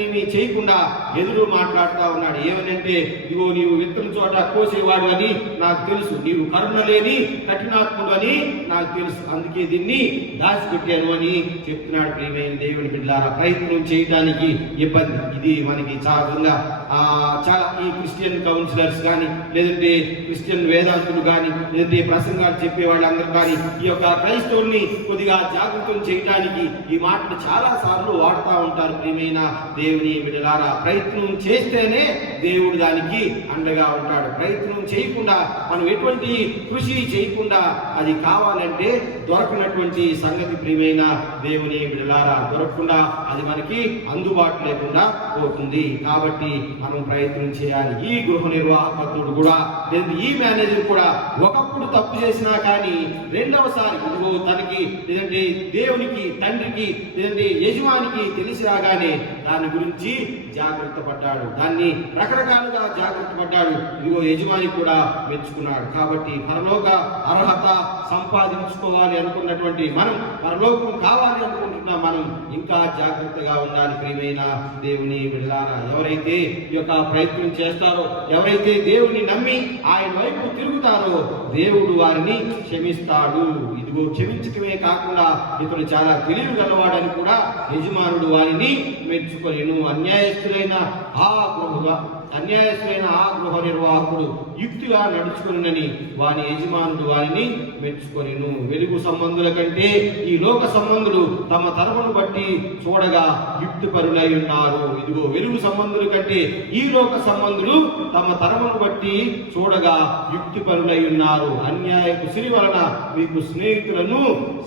ఏమీ చేయకుండా ఎదురు మాట్లాడుతూ ఉన్నాడు. ఏమనంటే, ఇదిగో నీవు విత్తన చోట కోసేవాడు అని నాకు తెలుసు, నీవు కరుణ లేని కఠినాత్ముడు అని నాకు తెలుసు, అందుకే దీన్ని దాచిపెట్టాను అని చెప్తున్నాడు. ప్రియమైన దేవుని బిడ్డలారా, ప్రయత్నం చేయడానికి ఇబ్బంది. ఇది మనకి చాలా ఈ క్రిస్టియన్ కౌన్సిలర్స్ కానీ లేదంటే క్రిస్టియన్ వేదాంతులు కానీ లేదంటే ప్రసంగాలు చెప్పే వాళ్ళందరూ కానీ ఈ యొక్క క్రైస్తవుల్ని కొద్దిగా జాగృతం చేయడానికి ఈ మాటలు చాలా సార్లు వాడుతూ ఉంటారు. ప్రియమైన దేవుని బిడ్డలారా, ప్రయత్నం చేస్తేనే దేవుడు దానికి అండగా ఉంటాడు. ప్రయత్నం చేయకుండా మనం ఎటువంటి కృషి చేయకుండా అది కావాలంటే దొరకనటువంటి సంగతి ప్రియమైన దేవుని బిడ్డలారా, దొరకకుండా అది మనకి అందుబాటు లేకుండా పోతుంది. కాబట్టి మనం ప్రయత్నం చేయాలి. ఈ గృహ నిర్వాహకుడు కూడా లేదా ఈ మేనేజర్ కూడా ఒకప్పుడు తప్పు చేసినా కానీ రెండవసారి ఇదిగో తనకి లేదంటే దేవునికి తండ్రికి లేదంటే యజమానికి తెలిసి రాగానే దాని గురించి జాగ్రత్త పడ్డాడు, దాన్ని రకరకాలుగా జాగ్రత్త పడ్డాడు. ఇదిగో యజమాని కూడా మెచ్చుకున్నాడు. కాబట్టి పరలోక అర్హత సంపాదించుకోవాలి అనుకున్నటువంటి మనం, పరలోకం కావాలి అనుకుంటున్న మనం ఇంకా జాగ్రత్తగా ఉండాలి. ప్రియమైన దేవుని బిడ్డలారా, ఎవరైతే ఈ యొక్క ప్రయత్నం చేస్తారో, ఎవరైతే దేవుని నమ్మి ఆయన వైపు తిరుగుతారో దేవుడు వారిని క్షమిస్తాడు. ఇదిగో క్షమించటమే కాకుండా ఇతడు చాలా తెలివి గలవాడని కూడా యజమానుడు వారిని మెచ్చుకొనెను. అన్యాయస్తులైన ఆ గృహ నిర్వాహకుడు యుక్తిగా నడుచుకునని వాని యజమానుడు వారిని మెచ్చుకొనెను. వెలుగు సంబంధుల కంటే ఈ లోక సంబంధులు తమ తరమును బట్టి చూడగా యుక్తి పరులై ఉన్నారు. ఇదిగో వెలుగు సంబంధుల కంటే ఈ లోక సంబంధులు తమ తరమును బట్టి చూడగా యుక్తి పరులై ఉన్నారు. అన్యాయపు సిరి వలన మీకు స్నేహితులు స్నేహితులను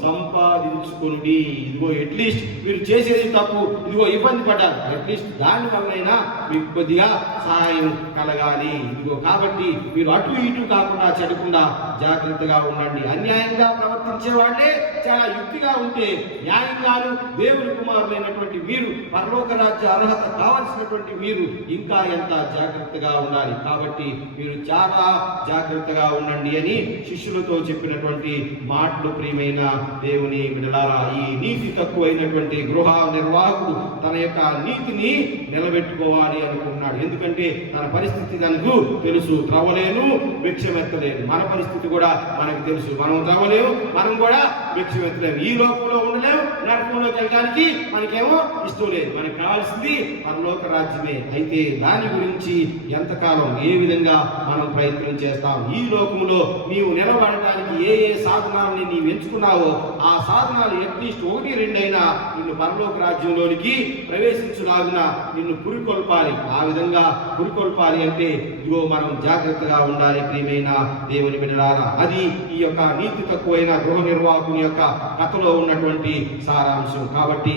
సంపాదించుకుని. ఇదిగో అట్లీస్ట్ మీరు చేసేది తప్పు, ఇదిగో ఇబ్బంది పడ్డారు, అట్లీస్ట్ దాని వల్లైనా మీకు కొద్దిగా సహాయం కలగాలి. ఇదిగో కాబట్టి మీరు అటు ఇటు కాకుండా చెడకుండా జాగ్రత్తగా ఉండండి. అన్యాయంగా ప్రవర్తించే వాళ్ళే చాలా యుక్తిగా ఉంటే, న్యాయంగాను దేవుని కుమారులైనటువంటి మీరు, పరలోక రాజ్య అర్హత కావాల్సినటువంటి మీరు ఇంకా ఎంత జాగ్రత్తగా ఉండాలి. కాబట్టి మీరు చాలా జాగ్రత్తగా ఉండండి అని శిష్యులతో చెప్పినటువంటి మాటలు ప్రియమైన దేవుని బిడ్డలారా, ఈ నీతి తక్కువైనటువంటి గృహ నిర్వాహకుడు తన యొక్క నీతిని నిలబెట్టుకోవాలి అనుకుంటున్నాడు. ఎందుకంటే తన పరిస్థితి తనకు తెలుసు, త్రవ్వలేను భిక్షమెత్తలేను. మన పరిస్థితి కూడా మనకు తెలుసు, మనం త్రవ్వలేము, మనం కూడా భిక్షమెత్తలేము. ఈ లోకంలో ఉండలేము, నరకంలోకి వెళ్ళడానికి మనకేమో ఇష్టం లేదు. మనకు కావాల్సింది పరలోక రాజ్యమే. అయితే దాని గురించి ఎంతకాలం ఏ విధంగా మనం ప్రయత్నం చేస్తాం? ఈ లోకంలో నీవు నిలబడటానికి ఏ ఏ సాధనాలని నీవు ఎంచుకున్నావో ఆ సాధనాలు అట్లీస్ట్ 1-2 అయినా నిన్ను పరలోక రాజ్యంలోనికి ప్రవేశించులాగున నిన్ను పురికొల్పాలి. ఆ విధంగా పురికొల్పాలి అంటే ఇదిగో మనం జాగ్రత్తగా ఉండాలి ప్రియమైన దేవుని బిడ్డలారా. అది ఈ యొక్క నీతి తక్కువైన గృహ నిర్వాహకుని యొక్క కథలో ఉన్నటువంటి సారాంశం. కాబట్టి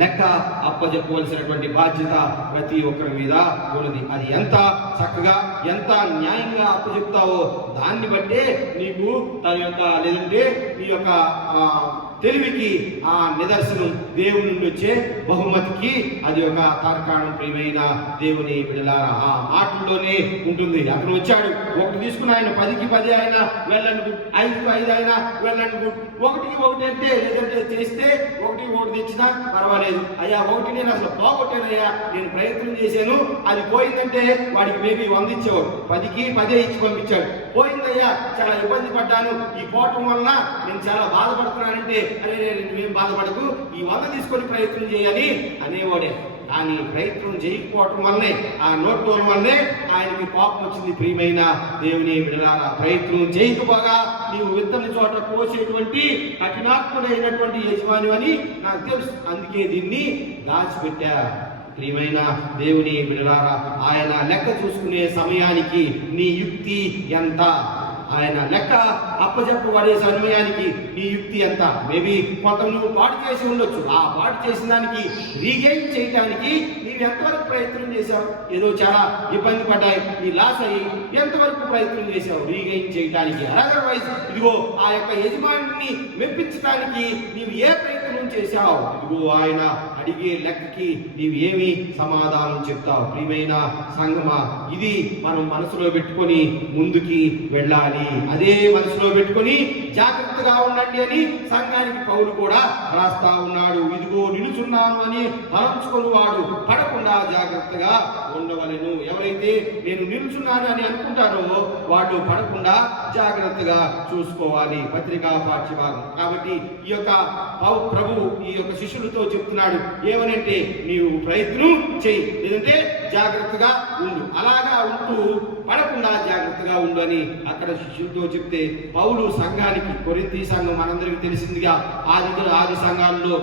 లెక్క అప్పజెప్పవలసినటువంటి బాధ్యత ప్రతి ఒక్కరి మీద ఉన్నది. అది ఎంత చక్కగా ఎంత న్యాయంగా అప్పచెప్తావో దాన్ని బట్టే నీకు తన యొక్క లేదంటే నీ యొక్క తెలివికి ఆ నిదర్శనం దేవుని నుండి వచ్చే బహుమతికి అది ఒక తార్కాణం ప్రియమైన దేవుని బిడ్డలారా. ఆ మాటల్లోనే ఉంటుంది. అతను వచ్చాడు, 1 తీసుకుని ఆయన 10కి 10 అయినా వెళ్ళండి, 5కి 5 అయినా వెళ్ళండి, 1కి 1 అంటే లేదంటే చేస్తే 1కి 1 తెచ్చినా పర్వాలేదు. అయ్యా 1 నేను అసలు పోగొట్టానయ్యా, నేను ప్రయత్నం చేశాను, అది పోయిందంటే వాడికి మేబీ 100 ఇచ్చేవాడు, 10కి 10 ఇచ్చి పంపించాడు. పోయిందయ్యా, చాలా ఇబ్బంది పడ్డాను, ఈ పోవటం వలన నేను చాలా బాధపడుతున్నానంటే అరే నువ్వేం బాధపడకు, ఈ 100 తీసుకొని ప్రయత్నం చేయాలి అనేవాడే. కానీ ప్రయత్నం చేయకపోవటం వల్లనే, ఆ నోట్ల వల్లనే ఆయనకి కోపం వచ్చింది ప్రియమైన దేవుని బిడ్డలారా. ప్రయత్నం చేయకపోగా నీవు విత్తని చోట పోసేటువంటి కఠినాత్ముడైనటువంటి యజమాని అని నాకు తెలుసు, అందుకే దీన్ని దాచిపెట్టా. ప్రియమైన దేవుని బిడ్డలారా, ఆయన లెక్క చూసుకునే సమయానికి నీ యుక్తి ఎంత? ఆయన లెక్క అప్పచెప్పబడే సమయానికి నీ యుక్తి ఎంత? మేబీ కొంత నువ్వు పాటు చేసి ఉండొచ్చు, ఆ పాటు చేసిన దానికి రీగెయిన్ చేయడానికి నీవు ఎంతవరకు ప్రయత్నం చేశావు? ఏదో చాలా ఇబ్బంది పడ్డాయి, నీ లాస్ అయ్యి ఎంతవరకు ప్రయత్నం చేశావు రీగెయిన్ చేయడానికి? అదర్వైజ్ ఇదిగో ఆ యొక్క యజమానిని మెప్పించడానికి నీవు ఏ ప్రయత్నం చేశావు? ఇదిగో ఆయన అడిగే లెక్కకి నీవు ఏమి సమాధానం చెప్తావు? ప్రియమైన సంగమా, ఇది మనం మనసులో పెట్టుకొని ముందుకి వెళ్ళాలి. అదే మనసులో పెట్టుకొని జాగ్రత్తగా ఉండండి అని సంఘానికి పౌలు కూడా రాస్తా ఉన్నాడు. ఇదిగో నిలుచున్నాను అని తలంచుకొని వాడు పడకుండా జాగ్రత్తగా ఉండవలెను. ఎవరైతే నేను నిలుచున్నాను అని అనుకుంటారో వాళ్ళు పడకుండా జాగ్రత్తగా చూసుకోవాలి. పత్రికా పాఠ్యభాగం. కాబట్టి ఈ యొక్క ప్రభు ఈ యొక్క శిష్యులతో చెప్తున్నాడు ఏమనంటే, నీవు ప్రయత్నం చెయ్యి, లేదంటే జాగ్రత్తగా ఉండు. అలాగా ఉంటూ పడకుండా జాగ్రత్తగా ఉండు అని అక్కడ శిష్యులతో చెప్తే, పౌలు సంఘానికి, కొరింథీ సంఘం మనందరికీ తెలిసిందిగా ఆది సంఘాల్లో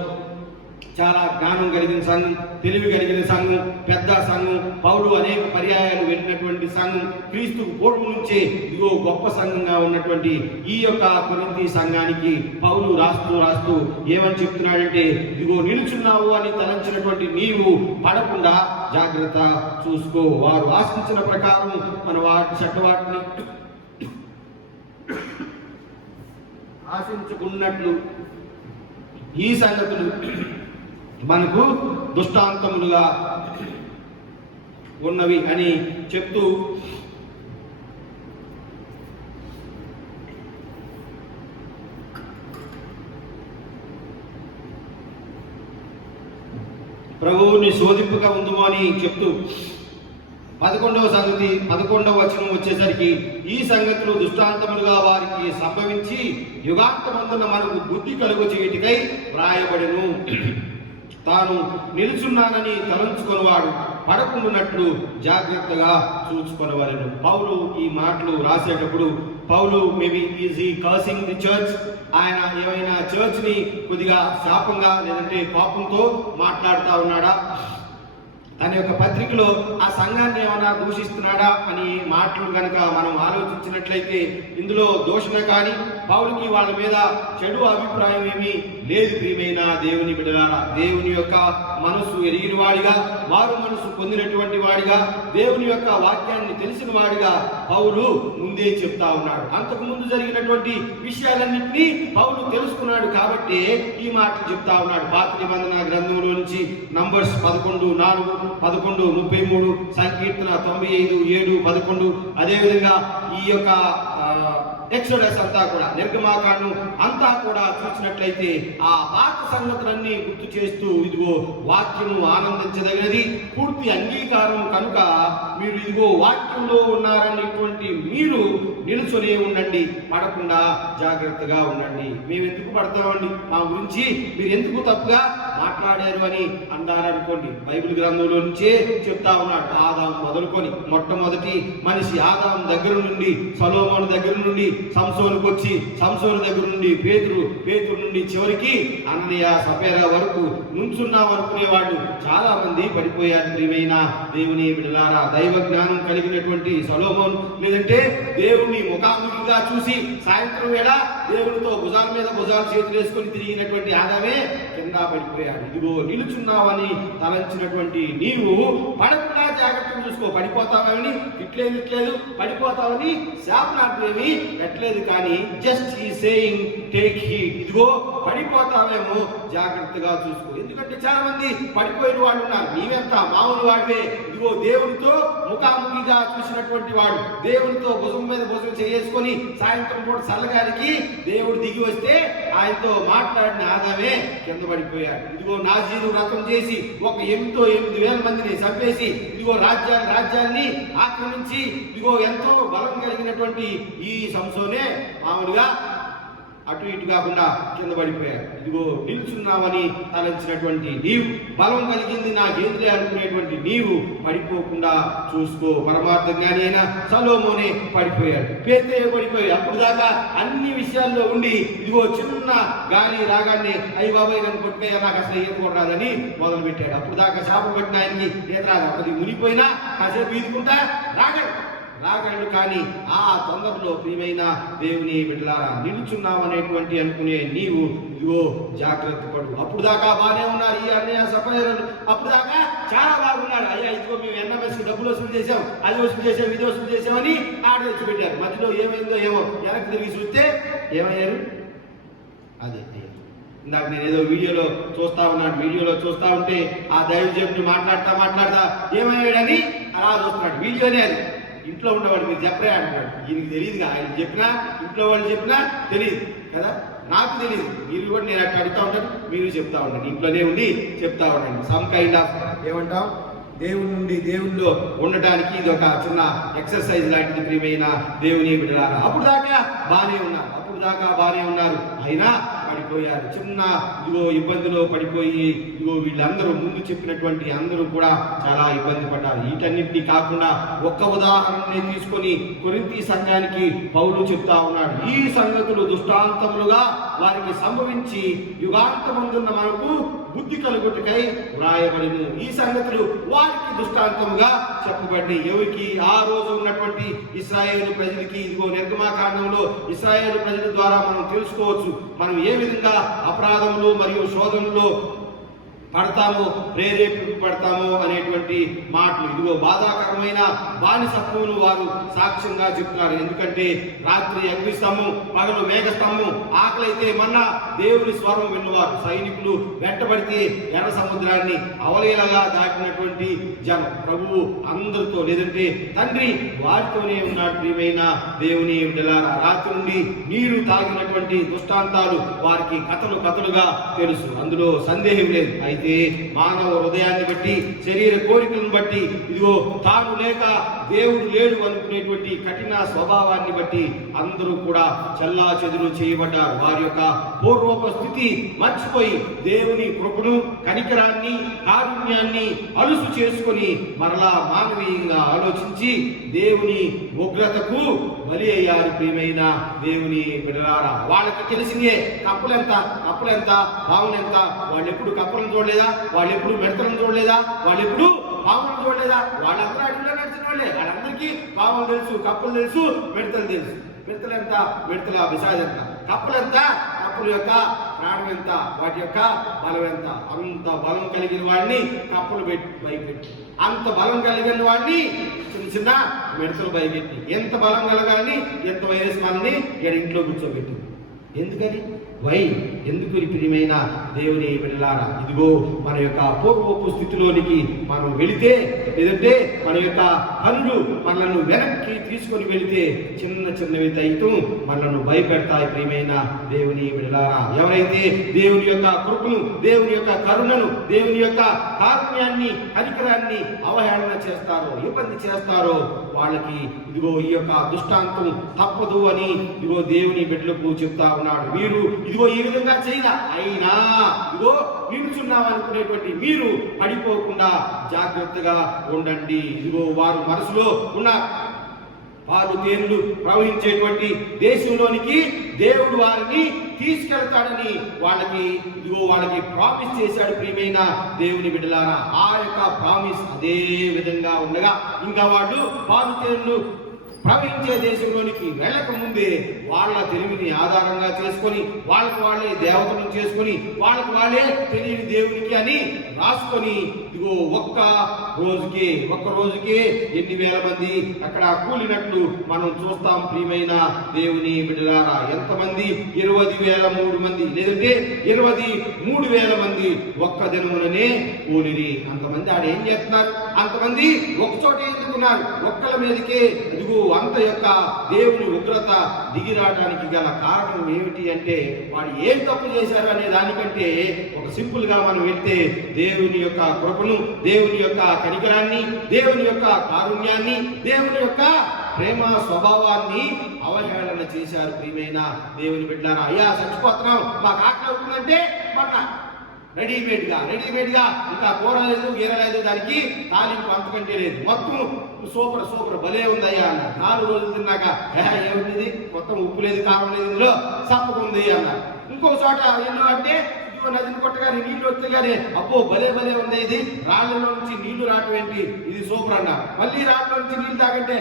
చాలా జ్ఞానం కలిగిన సంఘం, తెలివి కలిగిన సంఘం, పెద్ద సంఘం, పౌలు అనేక పర్యాయాలు వెళ్ళినటువంటి సంఘం, క్రీస్తుకు పూర్వం నుంచే ఇదిగో గొప్ప సంఘంగా ఉన్నటువంటి ఈ యొక్క కొరింథీ సంఘానికి పౌలు రాస్తూ ఏమని చెప్తున్నాడంటే, ఇదిగో నిలుచున్నావు అని తలంచినటువంటి నీవు పడకుండా జాగ్రత్త చూసుకో. వారు ఆశించిన ప్రకారం మన వాటిని ఆశించుకున్నట్లు ఈ సంగతులు మనకు దృష్టాంతములుగా ఉన్నవి అని చెప్తూ ప్రభువుని శోధింపుగా ఉందుమో అని చెప్తూ 11వ వచనం వచ్చేసరికి, ఈ సంగతులు దృష్టాంతములుగా వారికి సంభవించి యుగాంతమందున మనకు బుద్ధి కలుగు చేయటికై వ్రాయబడెను. తాను నిలుచున్నానని తలంచుకొనివాడు పడకుండానట్లు జాగ్రత్తగా చూసుకొనవలెను. పౌలు ఈ మాటలు రాసేటప్పుడు పౌలు మేబీ ఈజ్ ఈ కర్సింగ్ ది చర్చ్. ఆయన ఏమైనా చర్చ్ని కొద్దిగా శాపంగా లేదంటే పాపంతో మాట్లాడుతూ ఉన్నాడా? తన యొక్క పత్రికలో ఆ సంఘాన్ని ఏమైనా దూషిస్తున్నాడా అని మాటలు కనుక మనం ఆలోచించినట్లయితే ఇందులో దూషణ కానీ పౌలుకి వాళ్ళ మీద చెడు అభిప్రాయం ఏమీ లేదు. ప్రియమైన దేవుని బిడ్డలారా, దేవుని యొక్క మనసు ఎరిగిన వాడిగా, వారు మనసు పొందినటువంటి వాడిగా, దేవుని యొక్క వాక్యాన్ని తెలిసిన వాడిగా పౌలు ముందే చెప్తా ఉన్నాడు. అంతకు ముందు జరిగినటువంటి విషయాలన్నింటినీ పౌలు తెలుసుకున్నాడు కాబట్టి ఈ మాటలు చెప్తా ఉన్నాడు. పాత నిబంధన గ్రంథంలో నుంచి నంబర్స్ 11:4, 11:33, సంకీర్తన 95:7-11, అదేవిధంగా ఈ యొక్క ఎక్సోడస్ అంతా కూడా, నిర్గమాకాండం అంతా కూడా చూసినట్లయితే ఆ పాత సంగతులన్నీ గుర్తు చేస్తూ ఇదిగో వాక్యము ఆనందించదగినది, పూర్తి అంగీకారం కనుక మీరు ఇదిగో వాక్యంలో ఉన్నారనేటువంటి మీరు నిలుచునే ఉండండి, పడకుండా జాగ్రత్తగా ఉండండి. మేము ఎందుకు పడతామండి, మా గురించి మీరు ఎందుకు తప్పుగా మాట్లాడారు అని అన్నారనుకోండి. బైబిల్ గ్రంథంలో నుంచే చెప్తా ఉన్నాడు. ఆదాం మొదలుకొని మొట్టమొదటి మనిషి ఆదాం దగ్గర నుండి సొలొమోను దగ్గర నుండి సంసోనుకు వచ్చి, సంసోను దగ్గర నుండి పేతురు నుండి చివరికి అన్నయ్య సపేరా వరకు నుంచున్నాం అనుకునేవాడు చాలా మంది పడిపోయారు. ప్రియమైన దేవుని బిడ్డలారా, దైవ జ్ఞానం కలిగినటువంటి సొలొమోను, లేదంటే దేవుణ్ణి ముఖాముఖిగా చూసి సాయంత్రం వేళ దేవునితో భుజాల మీద భుజాలు చేతులు వేసుకొని తిరిగినటువంటి ఆదామే కింద పడిపోయాడు. ఇదిగో నిలుచున్నావని తలంచినటువంటి నీవు పడకుండా జాగ్రత్తగా చూసుకో. పడిపోతావని ఇట్లేదు, పడిపోతావని శాపనార్థమేమి పెట్టలేదు, కానీ జస్ట్ ఈ సేయింగ్ టేక్ హీడ్. ఇదిగో పడిపోతావేమో జాగ్రత్తగా చూసుకో. ఎందుకంటే చాలా మంది పడిపోయిన వాళ్ళు ఉన్నారు. నీవెంత మామూలు వాడివే, ఇదిగో దేవునితో ముఖాముఖిగా చూసినటువంటి వాడు, దేవునితో భుజం మీద భుజం చేసుకొని సాయంత్రం పూట చల్లగాలికి దేవుడు దిగి వస్తే ఆయనతో మాట్లాడిన ఆదామే కింద పడిపోయాడు. ఇదిగో నాజీరు వ్రతం చేసి 8,000 మందిని చంపేసి ఇదిగో రాజ్యాన్ని ఆక్రమించి ఇదిగో ఎంతో బలం కలిగినటువంటి ఈ సంసోనే మామూలుగా అటు ఇటు కాకుండా కింద పడిపోయాడు. ఇదిగో నిల్చున్నావని తలంచినటువంటి నీవు, బలం కలిగింది నాకేందులే అనుకునేటువంటి నీవు పడిపోకుండా చూసుకో. పరమార్థ జ్ఞాని అయిన సొలొమోనే పడిపోయాడు, పేతురు పడిపోయాడు. అప్పుడు దాకా అన్ని విషయాల్లో ఉండి ఇదిగో చిన్న గాలి రాగానే అయ్యి బాబాయ్ నన్ను కొట్టుకయ్యా, నాకు అసలు ఈత కూడా రాదని మొదలు పెట్టాడు. అప్పుడు దాకా శాపం పెట్టిన ఆయనకి ఈత రాదు. అది మునిపోయినా కాసేపు ఈదుకుంటా రాగండు, కానీ ఆ తొందరలో ప్రియమైన దేవుని బిడ్డలారా, నిలుచున్నావనేటువంటి అనుకునే నీవు ఇదిగో జాగ్రత్త పడు. అప్పుడు దాకా బాగానే ఉన్నారు ఈ అన్నయ్య సపరేరు, అప్పుడు దాకా చాలా బాగున్నారు. అయ్యా ఇదిగో మేము ఎన్ఎంఎస్ డబ్బులు వసూలు చేసాం, అది వసూలు చేసాం, ఇది వసూలు చేసామని ఆడ తెచ్చి పెట్టారు. మధ్యలో ఏమైందో ఏమో వెనక్కి తిరిగి చూస్తే ఏమయ్యారు? అదే ఇందాక నేను ఏదో వీడియోలో చూస్తా ఉంటే ఆ దైవజనుడిని మాట్లాడతా ఏమయ్యాడని అలా చూస్తున్నాడు. వీడియోనే అది. ఇంట్లో ఉన్నవాడు మీరు చెప్పరే అంటున్నాడు. ఈయనకి తెలియదుగా, ఆయన చెప్పినా ఇంట్లో వాళ్ళు చెప్పినా తెలియదు కదా, నాకు తెలియదు. మీరు కూడా నేను అట్లా అడుగుతా ఉంటాను, మీరు చెప్తా ఉండండి, ఇంట్లోనే ఉండి చెప్తా ఉండండి. సమ్ కైండ్ ఆఫ్ ఏమంటాం, దేవుని నుండి దేవునిలో ఉండటానికి ఇది ఒక చిన్న ఎక్సర్సైజ్ లాంటిది. ప్రియమైన దేవుని బిడ్డలారా, అప్పుడు దాకా బాగానే ఉన్నారు, అయినా పడిపోయారు. చిన్న ఇదిగో ఇబ్బందిలో పడిపోయి ఇదిగో వీళ్ళందరూ ముందు చెప్పినటువంటి అందరూ కూడా చాలా ఇబ్బంది పడ్డారు. వీటన్నిటినీ కాకుండా ఒక్క ఉదాహరణని తీసుకొని కొరింథీ సంఘానికి పౌలు చెప్తా ఉన్నాడు. ఈ సంగతులు దృష్టాంతములుగా వారికి సంభవించి యుగాంతమందున్న మనకు బుద్ధి కలుగుటకై వ్రాయబడిను. ఈ సంగతులు వారికి దృష్టాంతముగా చెప్పబడి ఎవరికి? ఆ రోజు ఉన్నటువంటి ఇశ్రాయేలు ప్రజలకి. ఇదిగో నిర్గమాకాండంలో ఇశ్రాయేలు ప్రజల ద్వారా మనం తెలుసుకోవచ్చు మనం ఏ విధంగా అపరాధములు మరియు శోధనలో పడతామో, ప్రేరేపింపబడతామో అనేటువంటి మాటలు. ఇదిగో బాధాకరమైన బానిసత్వమును వారు సాక్ష్యంగా చెప్తున్నారు. ఎందుకంటే రాత్రి అగ్నిస్తంభం, పగలు మేఘస్తంభం, ఆకలైతే మన్నా దేవుని స్వరం విన్నవారు. సైనికులు వెంటబడితే ఎర్ర సముద్రాన్ని అవలీలగా దాటినటువంటి జనం. ప్రభువు అందరితో, లేదంటే తండ్రి వారితోనే ఉన్నాడు. ప్రియమైన దేవుని బిడ్డలారా, రాత్రి నుండి నీరు తాగినటువంటి దృష్టాంతాలు వారికి కథలుగా తెలుసు, అందులో సందేహం లేదు. అయితే మానవ హృదయాన్ని బట్టి, శరీర కోరికలను బట్టి, ఇదిగో తాను లేక దేవుడు లేడు అనుకునేటువంటి కఠిన స్వభావాన్ని బట్టి అందరూ కూడా చల్లా చెదురు చేయబడ్డారు. వారి యొక్క పూర్వపు స్థితి మర్చిపోయి దేవుని కృపను, కనికరాన్ని, కారుణ్యాన్ని అలుసు చేసుకొని మరలా మానవీయంగా ఆలోచించి దేవుని ఉగ్రతకు బలి అయ్యారు. ప్రియమైన దేవుని బిడ్డలారా, వాళ్ళకి తెలిసిందే కప్పలెంత, బావునెంత. వాళ్ళు ఎప్పుడు కప్పలను చూడలేదా? వాళ్ళు ఎప్పుడు మెడతలను చూడలేదా? వాళ్ళు ఎప్పుడు పాములు చూడలేదా? వాళ్ళందరూ అడవిలో నడిచిన వాళ్ళే, వాళ్ళందరికీ పాములు తెలుసు, కప్పలు తెలుసు, మిడతలు తెలుసు. మిడతలు ఎంత? మిడతల విషాదం ఎంత? కప్పలు ఎంత? కప్పుల యొక్క ప్రాణం ఎంత? వాటి యొక్క బలం ఎంత? అంత బలం కలిగిన వాడిని కప్పులు భయపెట్టి, అంత బలం కలిగిన వాడిని చిన్న చిన్న మిడతలు భయపెట్టి, ఎంత బలం కలగాలని ఎంత వైరస్ మనల్ని ఇంట్లో కూర్చోబెట్టి. ఎందుకని? ఎందుకు ప్రియమైన దేవుని బిడ్డలారా, ఇదిగో మన యొక్క పూర్వపు స్థితిలోనికి మనం వెళితే, లేదంటే మన యొక్క పనులు మనల్ని వెనక్కి తీసుకొని వెళితే చిన్న చిన్నవి దైతం మనల్ని భయపెడతాయి. ప్రియమైన దేవుని బిడ్డలారా, ఎవరైతే దేవుని యొక్క కృపను, దేవుని యొక్క కరుణను, దేవుని యొక్క కారుణ్యాన్ని, కనికరాన్ని అవహేళన చేస్తారో, ఇబ్బంది చేస్తారో వాళ్ళకి ఇదిగో ఈ యొక్క దృష్టాంతం తప్పదు అని ఇదిగో దేవుని బిడ్డలకు చెప్తా ఉన్నాడు. మీరు ఇదిగో ఈ విధంగా చేయగా అయినా ఇదిగో నిలుచున్నామనుకునేటువంటి మీరు పడిపోకుండా జాగ్రత్తగా ఉండండి. ఇదిగో వారు మనసులో ఉన్న పాలు తేనెలు ప్రవహించేటువంటి దేశంలోనికి దేవుడు వారిని తీసుకెళ్తాడని వాళ్ళకి ప్రామిస్ చేశాడు. ప్రియమైన దేవుని బిడ్డలారా, ఆ యొక్క ప్రామిస్ అదే విధంగా ఉండగా ఇంకా వాళ్ళు పాలు తేనెలు ప్రవహించే దేశంలోనికి వెళ్ళక ముందే వాళ్ళ తెలివిని ఆధారంగా చేసుకొని, వాళ్ళకు వాళ్ళే దేవతలను చేసుకొని, వాళ్ళకు వాళ్ళే తెలియని దేవునికి అని రాసుకొని ఇదిగో ఒక్క రోజుకే ఎన్ని వేల మంది అక్కడ కూలినట్లు మనం చూస్తాం. ప్రియమైన దేవుని బిడ్డలారా, ఎంతమంది? 23,000 మంది, లేదంటే 23,000 మంది ఒక్క దినముననే కూలిరి. అంతమంది ఆడ ఏం చేస్తున్నారు? అంతమంది ఒక చోట ఎందుకున్నారు? ఒక్కల మీదకే ఇదిగో అంత యొక్క దేవుని ఉగ్రత దిగిరావడానికి గల కారణం ఏమిటి అంటే, వాడు ఏం తప్పు చేశారు అనే దానికంటే ఒక సింపుల్ గా మనం వెళ్తే దేవుని యొక్క కృపను, దేవుని యొక్క కనికరాన్ని, దేవుని యొక్క కారుణ్యాన్ని, దేవుని యొక్క ప్రేమ స్వభావాన్ని అవహేళన చేశారు. ప్రియమైన దేవుని బిడ్డలారా, అయ్యా చచ్చిపోతున్నాం, మాకు ఆకలి అవుతుందంటే మొన్న రెడీమేడ్ గా ఇంకా కూర లేదు, గీర లేదు, దానికి తాలింపు అంతకంటే లేదు, మొత్తం సూపర్ భలే ఉందయ్యా అన్న. 4 రోజులు తిన్నాక ఏముంది, మొత్తం ఉప్పు లేదు, కారం లేదు, ఇందులో సప్పకుంది అన్న. ఇంకో చోట ఎన్నో అంటే నదిని కొట్టగానే నీళ్లు వస్తే గానీ అబ్బో భలే ఉంది, ఇది రాళ్లలో నుంచి నీళ్లు రావటం ఏంటి, ఇది సూపర్ అన్న. మళ్ళీ రాళ్ల నుంచి నీళ్లు తాగంటే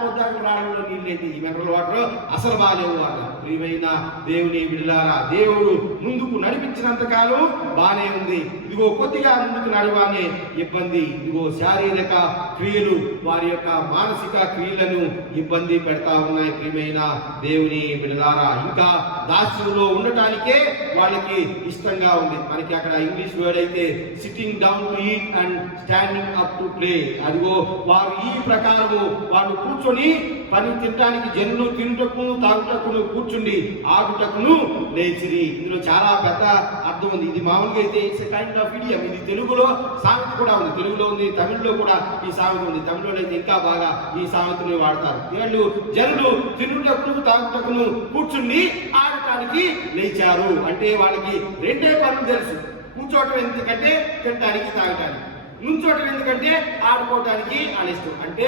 పొద్దాక రాళ్లలో నీళ్ళు ఏంటి, ఈ మినరల్ వాటర్ అసలు బాగాలేవు అన్న. ప్రియమైన దేవుని బిడ్డలారా, దేవుడు ముందుకు నడిపించినంత కాలం బానే ఉంది, ఇదిగో కొద్దిగా ముందుకు నడవానే ఇబ్బంది. ఇదిగో శారీరక క్రియలు వారి యొక్క మానసిక క్రియలను ఇబ్బంది పెడతా ఉన్నాయి. ప్రియమైన దేవుని బిడ్డలారా, ఇంకా దాస్యంలో ఉండటానికే వాళ్ళకి ఇష్టంగా ఉంది. మనకి అక్కడ ఇంగ్లీష్ వర్డ్ అయితే sitting down to eat and standing up to play. అదిగో వారు ఈ ప్రకారము వాళ్ళు కూర్చొని పని తినడానికి, జనులు తినుటకును తాగుటకును కూర్చుండి ఆడుటకును లేచిరి. ఇందులో చాలా పెద్ద అర్థం ఉంది. ఇది మామూలుగా అయితే ఇట్స్ కైండ్ ఆఫ్ ఇడియం. ఇది తెలుగులో సామెత కూడా ఉంది, తెలుగులో ఉంది, తమిళ్లో కూడా ఈ సామెత ఉంది. తమిళ్లో అయితే ఇంకా బాగా ఈ సామెతని వాడతారు. వీళ్ళు జనులు తినుటకును తాగుటకును కూర్చుండి ఆడటానికి లేచారు. అంటే వాళ్ళకి రెండే పనులు తెలుసు. కూర్చోవటం ఎందుకంటే తినడానికి, తాగటానికి. నుంచోటం ఎందుకంటే ఆడుకోవటానికి అనిష్టం. అంటే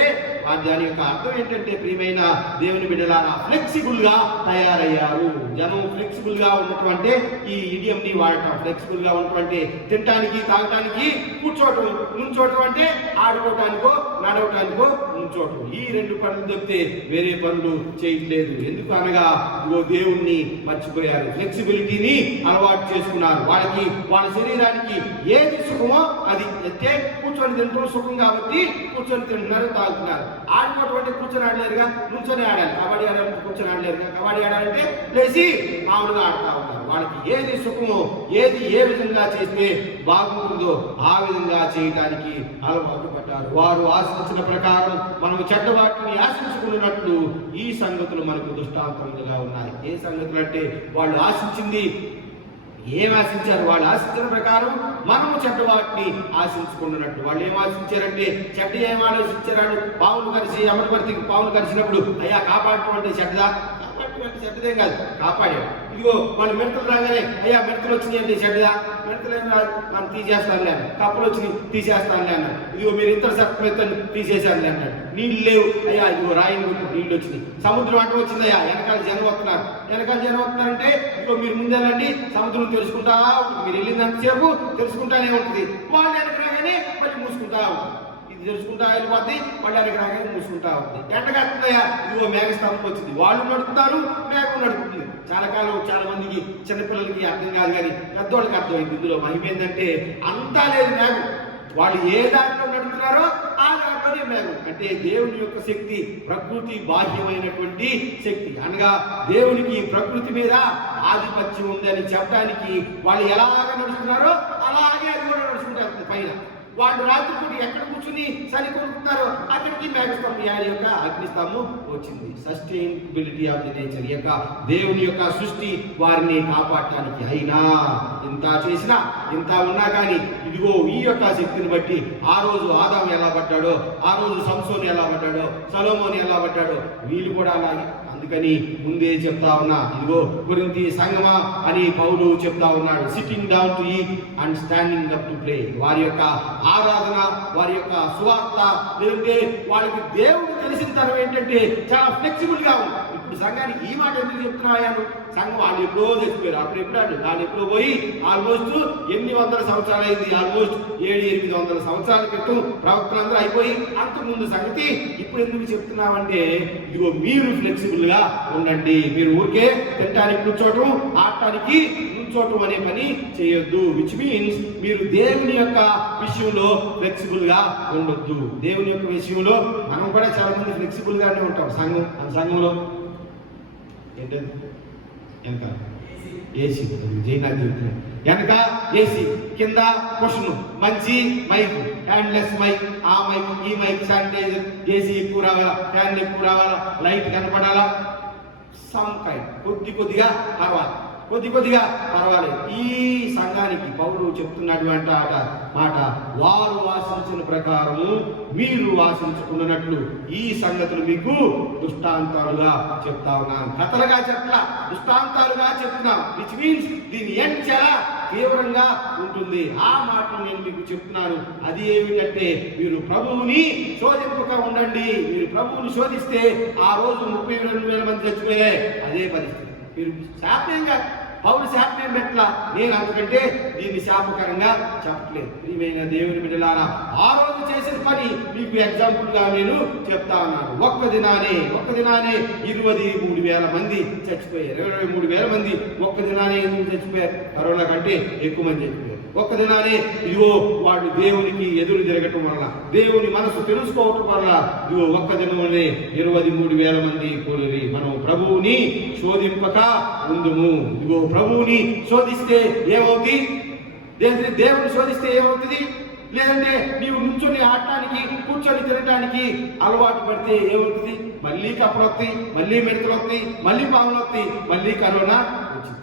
దాని యొక్క అర్థం ఏంటంటే, ప్రియమైన దేవుని బిడ్డలారా, ఫ్లెక్సిబుల్ గా తయారయ్యారు. జనం ఫ్లెక్సిబుల్ గా ఉన్నటువంటి ఈ ఇడియం ని వాడటం. ఫ్లెక్సిబుల్ గా ఉన్నటువంటి తినటానికి, తాగటానికి కూర్చోవటం, నుంచోటం అంటే ఆడుకోవటానికో నడవటానికో నుంచోటం. ఈ 2 పనులు తప్పితే వేరే పనులు చేయట్లేదు. ఎందుకు అనగా ఇగో దేవుణ్ణి మర్చిపోయారు, ఫ్లెక్సిబిలిటీని అలవాటు చేసుకున్నారు. వాళ్ళ శరీరానికి ఏది సుఖమో అది. అంటే కూర్చొని తింటాం సుఖం కాబట్టి కూర్చొని తింటున్నారు, తాగుతున్నారు. ఆడుకోవటం అంటే కూర్చొని ఆడలేరుగా, నుంచొని ఆడాలి. కబడ్డీ ఆడాలంటే కూర్చొని ఆడలేరుగా, కబడ్డీ ఆడాలంటే లేచి మామూలుగా ఆడుతూ ఉంటారు. వాళ్ళకి ఏది సుఖమో, ఏది ఏ విధంగా చేస్తే బాగుంటుందో ఆ విధంగా చేయడానికి అలవాటు పడ్డారు. వారు ఆశించిన ప్రకారం మనము చెడ్డ వాటిని ఆశించుకున్నట్లు ఈ సంగతులు మనకు దృష్టాంతములుగా ఉన్నాయి. ఏ సంగతులు అంటే, వాళ్ళు ఆశించింది ఏం ఆశించారు? వాళ్ళు ఆశించిన ప్రకారం మనము చెడ్డ వాటిని ఆశించుకున్నట్టు. వాళ్ళు ఏం ఆశించారంటే, చెడ్డ ఏం ఆలోచించారు? పావులు కలిసి అమరపడితే పావులు కలిసినప్పుడు అయ్యా కాపాడటం అంటే చెడ్డదా? కాపాడటం చెడ్డదేం కాదు, కాపాడాడు. ఇదిగో వాళ్ళు మిడతలు రాగానే అయ్యా మిడతలు వచ్చినాయి అంటే చెడ్డదా? మిడతలు ఏం రాదు, మనం తీసేస్తానులే అన్నాడు. కప్పలు వచ్చినాయి తీసేస్తానులే అన్నాడు. ఇదిగో మీరు ఇతర సత్మెత్తని తీసేశానులే అన్నాడు. నీళ్ళు లేవు, అయ్యా ఇదిగో రాయిని కొట్టు నీళ్ళు వచ్చినాయి. సముద్రం అటు వచ్చిందయ్యా, వెనకాల జనం వస్తున్నారంటే ఇదిగో మీరు ముందెళ్ళండి, సముద్రం తెలుసుకుంటా ఉంటుంది. మీరు వెళ్ళినంతసేపు తెలుసుకుంటానే ఉంటుంది. వాళ్ళు వెనక రాగానే మళ్ళీ మూసుకుంటా ఉంటుంది. ఇది తెలుసుకుంటా వెళ్ళిపోద్ది, మళ్ళీ అక్కడికి రాగానే మూసుకుంటా ఉంది. ఎండగడుతుందయ్యా, ఇదిగో మేఘస్తంభం వచ్చింది, వాళ్ళు నడుపుతారు, మేఘం నడుపుతుంది. చాలా కాలం చాలా మందికి చిన్నపిల్లలకి అర్థం కాదు, కానీ పెద్దవాళ్ళకి అర్థమైంది. ఇందులో మహిమ ఏంటంటే అంతా లేదు మేఘం, వాళ్ళు ఏ దాంట్లో నడుపుతున్నారో ఆ దాంట్లోనే మేఘం. అంటే దేవుని యొక్క శక్తి ప్రకృతి బాహ్యమైనటువంటి శక్తి, అనగా దేవునికి ప్రకృతి మీద ఆధిపత్యం ఉందని చెప్పడానికి వాళ్ళు ఎలాగ నడుస్తున్నారో అలాగే అది కూడా నడుచుకుంటారు పైన. వాళ్ళు రాత్రిపూట ఎక్కడ కూర్చుని చలి కొనుక్కుంటారో అక్కడికి మేఘస్తంభం యాడి యొక్క అగ్నిస్తంభం వచ్చింది. సస్టైనబిలిటీ ఆఫ్ ది నేచర్, యొక్క దేవుని యొక్క సృష్టి వారిని కాపాడటానికి. అయినా ఇంత చేసినా ఇంత ఉన్నా కానీ ఇదిగో ఈ యొక్క శక్తిని బట్టి ఆ రోజు ఆదాము ఎలా పడ్డాడో, ఆ రోజు సంసోను ఎలా పడ్డాడో, సొలొమోను ఎలా పడ్డాడో, వీళ్ళు కూడా అలాగే. అందుకని ముందే చెప్తా ఉన్నా, ఇదిగో కొరింథీ సంగమా అని పౌలు చెప్తా ఉన్నాడు, sitting down to eat and standing up to pray. వారి యొక్క ఆరాధన, వారి యొక్క సువార్త, లేదంటే వాళ్ళకి దేవుడు తెలిసిన తరం ఏంటంటే చాలా ఫ్లెక్సిబుల్ గా ఉంది. ఇప్పుడు సంఘానికి ఈ మాట ఎందుకు చెప్తున్నాను, సంఘం వాళ్ళు ఎప్పుడో తెచ్చిపోయారు, అప్పుడు ఎప్పుడు వాళ్ళు ఎప్పుడో పోయి ఆల్మోస్ట్ 800 సంవత్సరాలు అయింది, ఆల్మోస్ట్ 700-800 సంవత్సరాల క్రితం ప్రవక్తలందరూ అయిపోయి అంతకుముందు సంగతి ఇప్పుడు ఎందుకు చెప్తున్నామంటే, ఇదిగో మీరు ఫ్లెక్సిబుల్ గా ఉండండి. మీరు ఊరికే తినడానికి కూర్చోవటం, ఆడటానికి కూర్చోవటం అనే పని చేయొద్దు. విచ్ మీన్స్ మీరు దేవుని యొక్క విషయంలో ఫ్లెక్సిబుల్ గా ఉండొద్దు. దేవుని యొక్క విషయంలో మనం కూడా చాలా మంది ఫ్లెక్సిబుల్ గానే ఉంటాం. సంఘంలో ఏంటంటే వెనక ఏసీ, జైనాథ్ చెబుతున్నాడు, వెనక ఏసీ, కింద క్వశ్చన్, మంచి మైక్, హ్యాండ్లెస్ మైక్, ఆ మైక్, ఈ మైక్, శానిటైజర్, ఏసీ ఎక్కువ రావాలా, ఫ్యాన్ ఎక్కువ రావాలా, లైట్ కనపడాలా, సమ్ కైండ్ కొద్దిగా పర్వాలేదు. ఈ సంఘానికి పౌలు చెప్తున్నటువంటి మాట, వారు వాసించిన ప్రకారము మీరు వాసించుకున్నట్లు ఈ సంగతులు మీకు దృష్టాంతాలుగా చెప్తా ఉన్నాను. కథలుగా చెప్పలా, దృష్టాంతాలుగా చెప్తున్నాను. విచ్ మీన్స్ దీని ఎండ్ చాలా తీవ్రంగా ఉంటుంది. ఆ మాటను నేను మీకు చెప్తున్నాను. అది ఏమిటంటే, మీరు ప్రభువుని శోధింపక ఉండండి. మీరు ప్రభువుని శోధిస్తే ఆ రోజు 32,000 మంది చచ్చిపోయాయి. అదే పరిస్థితి. మీరు శాపంగా పౌలు శాపం పెట్టలా, నేను అందుకంటే దీన్ని శాపకరంగా చెప్పట్లేదు. ప్రియమైన దేవుని బిడ్డలారా, ఆ రోజు చేసిన పని మీకు ఎగ్జాంపుల్ గా నేను చెప్తా ఉన్నాను. ఒక్క దినానే 23,000 మంది చచ్చిపోయారు. 23,000 మంది ఒక్క దినానే ఎందుకు చచ్చిపోయారు? కరోనా కంటే ఎక్కువ మంది చచ్చిపోయారు. ఒక్క దినానే ఇదిగో వాళ్ళు దేవునికి ఎదురు తిరగటం వల్ల, దేవుని మనసు తెలుసుకోవటం వల్ల ఇదిగో ఒక్క దినంలోనే 23,000 మంది కూలిరి. మనం ప్రభువుని శోధింపక ఉందుము. ఇదిగో ప్రభువుని శోధిస్తే ఏమవుతుంది? దేవుని శోధిస్తే ఏమవుతుంది? లేదంటే నీవు నుంచొని ఆడటానికి, కూర్చొని తినడానికి అలవాటు పడితే ఏమవుతుంది? మళ్ళీ కప్పలు వస్తాయి, మళ్ళీ మిడతలు వస్తాయి, మళ్ళీ పాములు వస్తాయి, మళ్ళీ కరోనా వచ్చింది,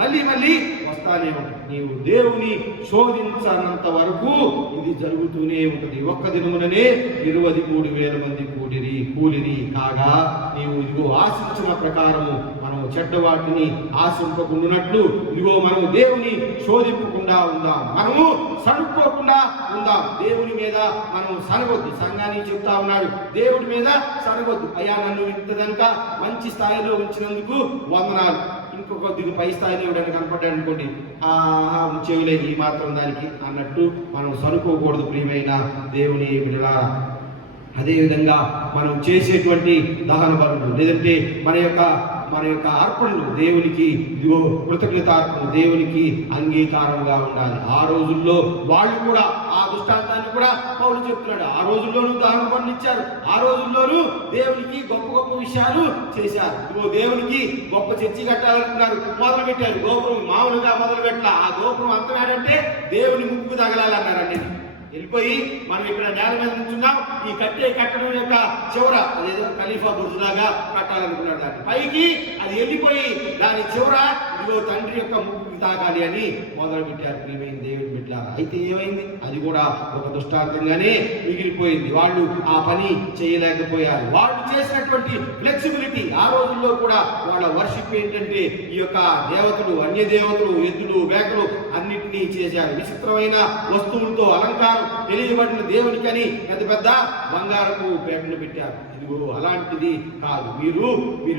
మళ్ళీ వస్తానే ఉంటుంది. నీవు దేవుని శోధించనంత వరకు ఇది జరుగుతూనే ఉంటుంది. ఒక్క దినముననే 23,000 మంది కూలిరి కాగా, నీవు ఇదిగో ఆశించిన ప్రకారము మనం చెడ్డవాటిని ఆశింపకుండానట్లు ఇదిగో మనము దేవుని శోధింపకుండా ఉందాం, మనము సనుక్కోకుండా ఉందాం. దేవుని మీద మనం సనగొద్దు. సంఘానికి చెప్తా ఉన్నాడు, దేవుడి మీద సనగొద్దు. అయ్యా, నన్ను ఇంత కనుక మంచి స్థాయిలో ఉంచినందుకు వందనాలు, ఇంకొద్దిగా పై స్థాయిలో ఎవడైనా కనపడ్డాడు అనుకోండి, ఉంచేవిలే ఈ మాత్రం దానికి అన్నట్టు మనం సనుకోకూడదు. ప్రియమైన దేవుని బిడ్డలారా, అదేవిధంగా మనం చేసేటువంటి దహన బలులు, లేదంటే మన యొక్క అర్పణలు దేవునికి ఇదిగో కృతజ్ఞత అర్పణ దేవునికి అంగీకారంగా ఉండాలి. ఆ రోజుల్లో వాళ్ళు కూడా ఆ దృష్టాంతాన్ని కూడా పౌలు చెప్తున్నాడు. ఆ రోజుల్లోనూ దహన బలులు ఇచ్చారు, ఆ రోజుల్లోనూ దేవునికి గొప్ప విషయాలు చేశారు. ఇదిగో దేవునికి గొప్ప చర్చి కట్టాలనుకున్నారు, మొదలు పెట్టారు. గోపురం మామూలుగా మొదలు పెట్టాల, ఆ గోపురం అంతమేడంటే దేవుని ముక్కు తగలాలన్నారండి. వెళ్ళిపోయి మనం ఇక్కడ నేల మీద నుంచున్నాం, ఈ కట్టడం యొక్క చివర అదేదో ఖలీఫా బుర్జులాగా కట్టాలనుకున్నాడు. దాన్ని పైకి అది వెళ్ళిపోయి దాని చివర ఇదిగో తండ్రి యొక్క ముక్కు తాకాలి అని మొదలు పెట్టారు. ప్రియమైన దేవుని బిడ్డలారా, అయితే ఏమైంది? అది కూడా ఒక దృష్టాంతంగానే మిగిలిపోయింది. వాళ్ళు ఆ పని చేయలేకపోయారు. వాళ్ళు చేసినటువంటి ఫ్లెక్సిబిలిటీ, ఆ రోజుల్లో కూడా వాళ్ళ వర్షిప్ ఏంటంటే ఈ యొక్క దేవతలు, అన్య దేవతలు, ఎద్దులు, మేకలు అన్నిటినీ చేశారు. విచిత్రమైన వస్తువులతో అలంకారం తెలియబడిన దేవునికని పెద్ద బంగారపు పేటను పెట్టారు. ఇదిగో అలాంటిది కాదు. మీరు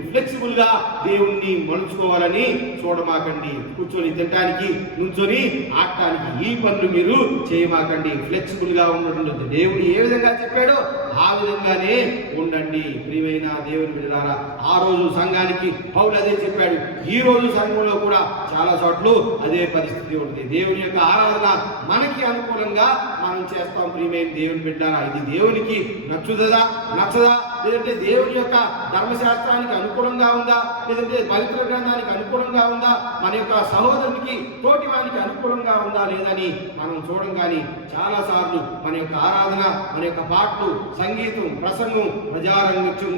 ఫ్లెక్సిబుల్ గా దేవుణ్ణి మలుచుకోవాలని చూడ చూడమాకండి. కూర్చొని తినడానికి, నుంచొని ఆడటానికి ఈ పనులు మీరు చేయమాకండి. ఫ్లెక్సిబుల్ గా ఉండండి. దేవుడు ఏ విధంగా చెప్పాడో ఆ విధంగానే ఉండండి. ప్రియమైన దేవుని బిడ్డలారా, ఆ రోజు సంఘానికి పౌలు అదే చెప్పాడు. ఈ రోజు సంఘంలో కూడా చాలా చోట్ల అదే పరిస్థితి ఉంటుంది. దేవుని యొక్క ఆరాధన మనకి అనుకూలంగా మనం చేస్తాం. ప్రియమైన దేవుని బిడ్డలారా, ఇది దేవునికి నచ్చుదా నచ్చదా, లేదంటే దేవుని యొక్క ధర్మశాస్త్రానికి అనుకూలంగా ఉందా, లేదంటే పవిత్ర గ్రంథానికి అనుకూలంగా ఉందా, మన యొక్క సహోదరునికి తోటి వానికి అనుకూలంగా ఉందా లేదని మనం చూడం. కానీ చాలా సార్లు మన యొక్క ఆరాధన, మన యొక్క పాటలు, సంగీతం, ప్రసంగం ప్రజారంగిత్యం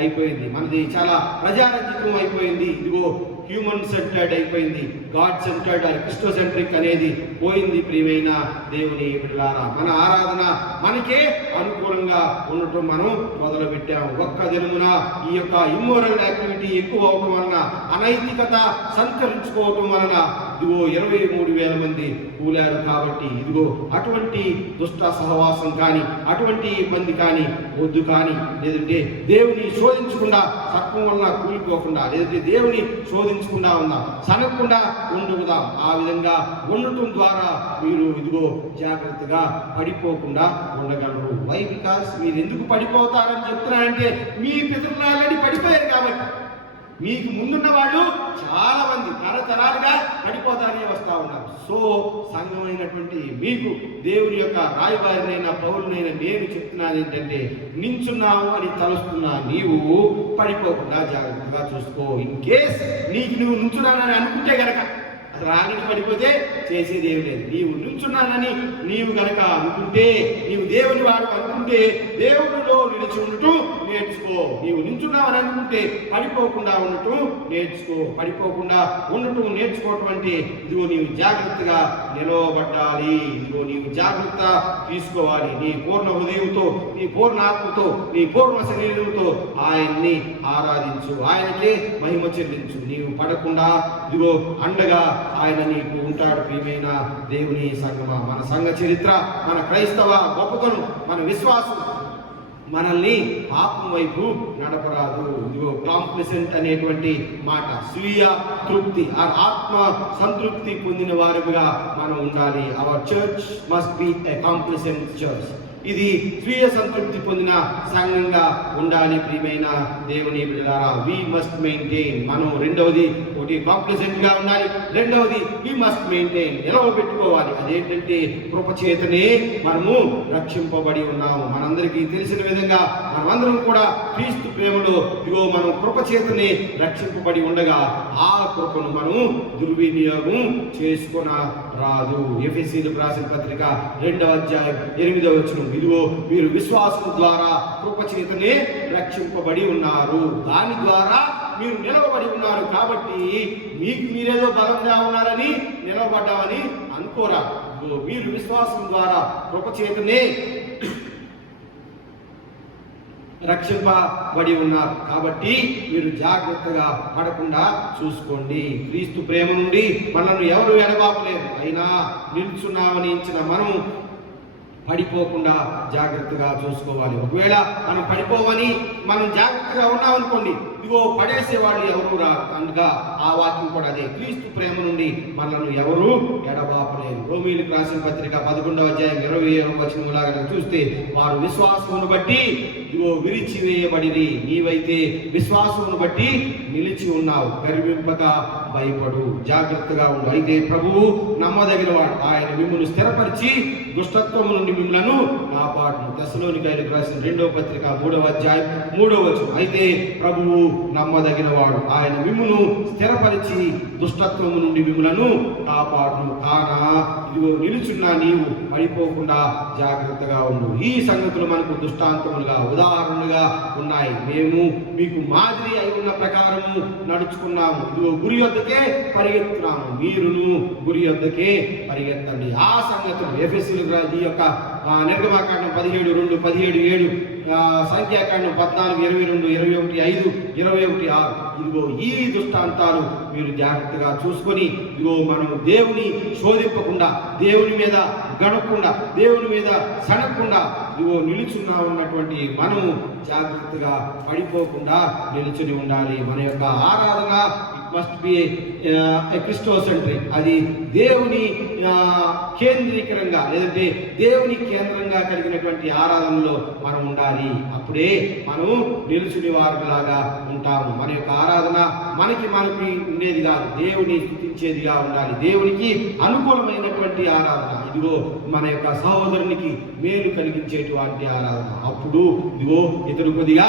అయిపోయింది. మనది చాలా ప్రజారంగిత్యం అయిపోయింది. ఇదిగో హ్యూమన్ సెంటర్డ్ అయిపోయింది. గాడ్ సెంటర్డ్, క్రిస్టో సెంట్రిక్ అనేది పోయింది. ప్రియమైన దేవుని బిడ్డలారా, మన ఆరాధన మనకే అనుకూలంగా ఉండటం మనం మొదలు పెట్టాము. ఒక్క దినమున ఈ యొక్క ఇమ్మోరల్ యాక్టివిటీ ఎక్కువ అవడం వలన, అనైతికత సంతరించుకోవటం వలన ఇదిగో 23,000 మంది కూలారు. కాబట్టి ఇదిగో అటువంటి దుష్ట సహవాసం కానీ, అటువంటి ఇబ్బంది కానీ వద్దు. కానీ లేదంటే దేవుని శోధించకుండా, తత్వం వలన కూలిపోకుండా, లేదంటే దేవుని శోధించకుండా ఉందాం, సనగకుండా ఉండుదాం. ఆ విధంగా ఉండటం ద్వారా మీరు ఇదిగో జాగ్రత్తగా పడిపోకుండా ఉండగలరు. వై? బికాస్ మీరు ఎందుకు పడిపోతారని చెప్తున్నారంటే మీ పితరులు ఆల్రెడీ పడిపోయారు కాబట్టి. మీకు ముందున్న వాళ్ళు చాలా మంది తరతరాలుగా పడిపోతారని వస్తా ఉన్నారు. సో సంఘమైనటువంటి మీకు దేవుని యొక్క రాయబారినైనా పౌరునైనా నేను చెప్తున్నాను ఏంటంటే, నించున్నావు అని తలుస్తున్నా నీవు పడిపోకుండా జాగ్రత్తగా చూసుకో. ఇన్ కేస్ నీకు నువ్వు నుంచున్నానని అనుకుంటే గనక, రానికి పడిపోతే చేసేది ఏమి లేదు. నీవు నుంచున్నానని నీవు గనక అనుకుంటే, నీవు దేవుని వాడు అనుకుంటే, దేవుడిలో నిలిచి ఉండటం నేర్చుకో. నీవు నించున్నావని అనుకుంటే పడిపోకుండా ఉండటం నేర్చుకో. పడిపోకుండా ఉండటం నేర్చుకోవటం అంటే ఇదిగో నీవు జాగ్రత్తగా నిలవబడాలి. ఇదిగో నీవు జాగ్రత్త తీసుకోవాలి. నీ పూర్ణ హృదయంతో, నీ పూర్ణ ఆత్మతో, నీ పూర్ణ శరీరంతో ఆయన్ని ఆరాధించు, ఆయనకే మహిమ చెల్లించు. నీవు పడకుండా ఇదిగో అండగా ఆయన నీకు ఉంటాడు. ప్రియమైన దేవుని సంఘమా, మన సంఘ చరిత్ర, మన క్రైస్తవ గొప్పతనం, మన విశ్వాసం మనల్ని పాపం వైపు నడపరాదు. ఇదిగో కాంప్లిసెంట్ అనేటువంటి మాట, స్వీయ తృప్తి, ఆత్మ సంతృప్తి పొందిన వారుగా మనం ఉండాలి. Our church must be a complacent church. ఇది స్వీయ సంతృప్తి పొందిన సంఘంగా ఉండాలి. ప్రియమైన దేవుని బిడ్డలారా, వి మస్ట్ మెయింటైన్. మనం రెండవది, ఒకటి కాంప్లిసెంట్ గా ఉండాలి, రెండవది వి మస్ట్ మెయింటైన్, నిలవబెట్టుకోవాలి. అదేంటంటే కృపచేతనే మనము రక్షింపబడి ఉన్నాము. మనందరికీ తెలిసిన విధంగా మనమందరం కూడా క్రీస్తు ప్రేమలో ఇగో మనం కృపచేతనే రక్షింపబడి ఉండగా ఆ కృపను మనము దుర్వినియోగం చేసుకొన రాదు. ఎఫెసీయులకు రాసిన పత్రిక 2వ అధ్యాయం 8వ వచనం, ఇదిగో మీరు విశ్వాసం ద్వారా కృపచేతనే రక్షింపబడి ఉన్నారు, దాని ద్వారా మీరు నిలవబడి ఉన్నారు. కాబట్టి మీకు మీరేదో బలంగా ఉన్నారని నిలవబడ్డామని అనుకోరా. మీరు విశ్వాసం ద్వారా కృపచేతనే రక్షింపబడి ఉన్నారు. కాబట్టి మీరు జాగ్రత్తగా పడకుండా చూసుకోండి. క్రీస్తు ప్రేమ నుండి మనల్ని ఎవరు ఎడబాపలేరు. అయినా నిల్చున్నామని ఇచ్చిన మనం పడిపోకుండా జాగ్రత్తగా చూసుకోవాలి. ఒకవేళ మనం పడిపోవని మనం జాగ్రత్తగా ఉన్నామనుకోండి, ఇదిగో పడేసేవాళ్ళు ఎవరు రా అనగా ఆ వాక్యం కూడా అదే. క్రీస్తు ప్రేమ నుండి మనల్ని ఎవరు ఎడబాపలేరు. రోమీయులకు రాసిన పత్రిక 11వ అధ్యాయం 27వ వచనములాగా చూస్తే, వారు విశ్వాసమును బట్టి ఇదిగో విరిచివేయబడిరి, నీవైతే విశ్వాసమును బట్టి నిలిచి ఉన్నావు, గర్వింపక భయపడు, జాగ్రత్తగా ఉండు. అయితే ప్రభువు నమ్మదగిన వాడు, ఆయన మిమ్మల్ని స్థిరపరిచి దుష్టత్వము నుండి మిమ్మలను కాపాడును. తెస్సలోనికైలకు రాసిన 2వ పత్రిక 3వ అధ్యాయం 3వ వచనం. అయితే ప్రభువు నమ్మదగిన వాడు, ఆయన మిమ్మును స్థిరపరిచి దుష్టత్వము నుండి మిమ్మలను కాపాడును. కాన ఇదిగో నిలుచున్న నీవు పడిపోకుండా జాగ్రత్తగా ఉండు. ఈ సంగతులు మనకు దృష్టాంతములుగా, ఉదాహరణలుగా ఉన్నాయి. మేము మీకు మాదిరి అయి ఉన్న ప్రకారము నడుచుకున్నాము. ఇదిగో గురి వద్దకే పరిగెత్తున్నాము, మీరును గురి వద్దకే పరిగెత్తండి. ఆ సంగతులు ఎఫెసీయులకు ఈ యొక్క నిర్గమాకాండం 17:2, 17:7, సంఖ్యాకాండం 14, 22, 21:5, 21:6. ఇదిగో ఈ దృష్టాంతాలు మీరు జాగ్రత్తగా చూసుకొని ఇదిగో మనం దేవుని శోధింపకుండా, దేవుని మీద గడపకుండా, దేవుని మీద సనకుండా ఇదిగో నిలుచున్నా ఉన్నటువంటి మనము జాగ్రత్తగా పడిపోకుండా నిలుచుని ఉండాలి. మన యొక్క ఆరాధన మస్ట్ బి క్రిస్టోసెంట్రిక్. అది దేవుని కేంద్రీకరంగా లేదంటే దేవుని కేంద్రంగా కలిగినటువంటి ఆరాధనలో మనం ఉండాలి. అప్పుడే మనం నిలుచుని వారిలాగా ఉంటాము. మన యొక్క ఆరాధన మనకి ఉండేది కాదు, దేవుని స్తుతించేదిగా ఉండాలి. దేవునికి అనుకూలమైనటువంటి ఆరాధన. ఇదిగో మన యొక్క సహోదరునికి మేలు కలిగించేటువంటి ఆరాధన. అప్పుడు ఇదిగో ఇతడు కొద్దిగా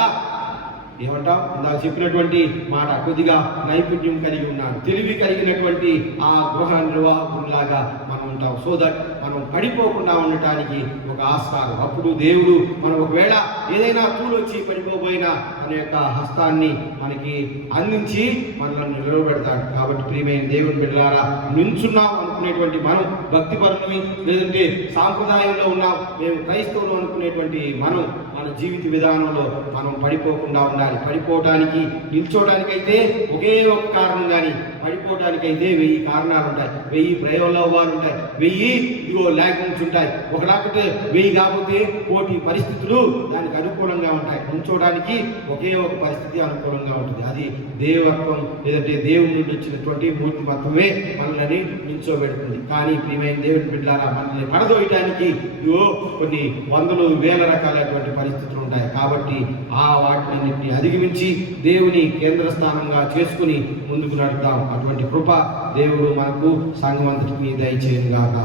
ఏమంటాం, ఇందాక చెప్పినటువంటి మాట, కొద్దిగా నైపుణ్యం కలిగి ఉన్నాడు, తెలివి కలిగినటువంటి ఆ గృహ నిర్వాహకులాగా మనం ఉంటాం. సో దట్ మనం పడిపోకుండా ఉండటానికి ఒక ఆస్కారం. అప్పుడు దేవుడు మనం ఒకవేళ ఏదైనా వచ్చి పడిపోయినా తన యొక్క హస్తాన్ని మనకి అందించి మనల్ని నిలవబెడతాడు. కాబట్టి ప్రియమైన దేవుని బిడ్డలారా, నించున్నాం అనుకునేటువంటి మనం భక్తి పరులమి, లేదంటే సాంప్రదాయంలో ఉన్నాం మేము క్రైస్తవులు అనుకునేటువంటి మనం మన జీవిత విధానంలో మనం పడిపోకుండా ఉండాలి. పడిపోవటానికి నిల్చోవడానికైతే ఒకే ఒక కారణం, కానీ పడిపోవడానికైతే 1000 కారణాలు ఉంటాయి, 1000 ప్రయోగాలు ఉంటాయి, 1000 ల్యాకింగ్స్ ఉంటాయి. ఒక లేకపోతే 1000 కాకపోతే కోటి పరిస్థితులు దానికి అనుకూలంగా ఉంటాయి. నిల్చోవడానికి ఒకే ఒక పరిస్థితి అనుకూలంగా ఉంటుంది. అది దేవత్వం, లేదంటే దేవుడి నుండి వచ్చినటువంటి మూర్తిమత్వమే మనల్ని నిల్చోబెడుతుంది. కానీ ప్రియమైన దేవుని బిడ్డలారా, మనల్ని పడదోయటానికి కొన్ని వందలు వేల రకాలైనటువంటి పరిస్థితులు ఉంటాయి. కాబట్టి ఆ వాటిని అధిగమించి దేవుని కేంద్ర స్థానంగా చేసుకుని ముందుకు నడుద్దాం. అటువంటి కృప దేవుడు మనకు సంఘమంతటికి దయచేయుగాక.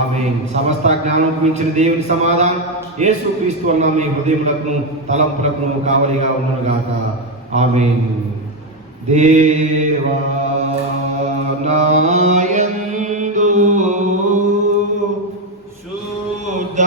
ఆమేన్. సమస్త జ్ఞానం మించిన దేవుని సమాధానం యేసు క్రీస్తు వలన మీ హృదయములకు తలంపులకు కావలిగా ఉన్నగాక. ఆమేన్. దేవా నాయందు శుద్ధ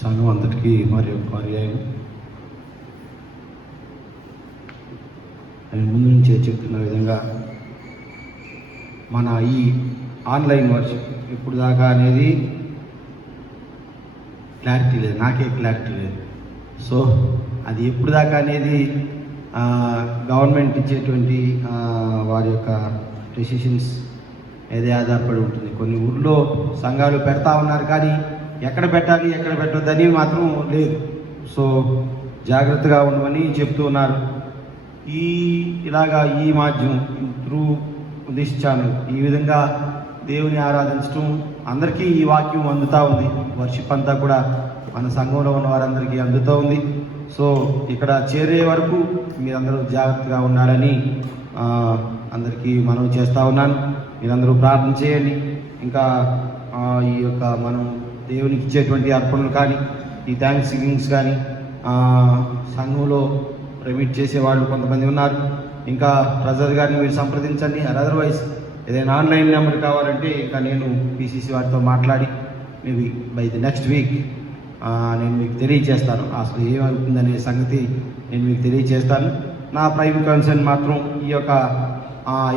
సంఘం అంతటికీ మరి ఒక పర్యాయం నేను ముందు నుంచే చెప్తున్న విధంగా మన ఈ ఆన్లైన్ వర్షిప్ ఇప్పుడు దాకా అనేది క్లారిటీ లేదు, నాకే క్లారిటీ లేదు. సో అది ఎప్పుడు దాకా అనేది గవర్నమెంట్ ఇచ్చేటువంటి వారి యొక్క డెసిషన్స్ ఏదే ఆధారపడి ఉంటుంది. కొన్ని ఊళ్ళో సంఘాలు పెడతా ఉన్నారు, కానీ ఎక్కడ పెట్టాలి ఎక్కడ పెట్టొద్దని మాత్రం లేదు. సో జాగ్రత్తగా ఉండమని చెప్తూ ఉన్నారు. ఇలాగా ఈ మాధ్యమం త్రూ దిస్ ఛానల్ ఈ విధంగా దేవుని ఆరాధించడం అందరికీ ఈ వాక్యం అందుతూ ఉంది. వర్షిప్ అంతా కూడా మన సంఘంలో ఉన్న వారందరికీ అందుతూ ఉంది. సో ఇక్కడ చేరే వరకు మీరందరూ జాగ్రత్తగా ఉండాలని అందరికీ మనవి చేస్తూ ఉన్నాను. మీరందరూ ప్రార్థన చేయండి. ఇంకా ఈ యొక్క మనం దేవునికి ఇచ్చేటువంటి అర్పణలు కానీ, ఈ థ్యాంక్స్ గివింగ్స్ కానీ సంఘంలో ప్రెమిట్ చేసేవాళ్ళు కొంతమంది ఉన్నారు. ఇంకా ట్రెజరర్ గారిని మీరు సంప్రదించండి. అదర్వైజ్ ఏదైనా ఆన్లైన్ నెంబర్ కావాలంటే ఇంకా నేను పిసిసి వారితో మాట్లాడి maybe by the next week నేను మీకు తెలియజేస్తాను. అసలు ఏమవుతుందనే సంగతి నేను మీకు తెలియజేస్తాను. నా ప్రైమ్ కన్సర్న్ మాత్రం ఈ యొక్క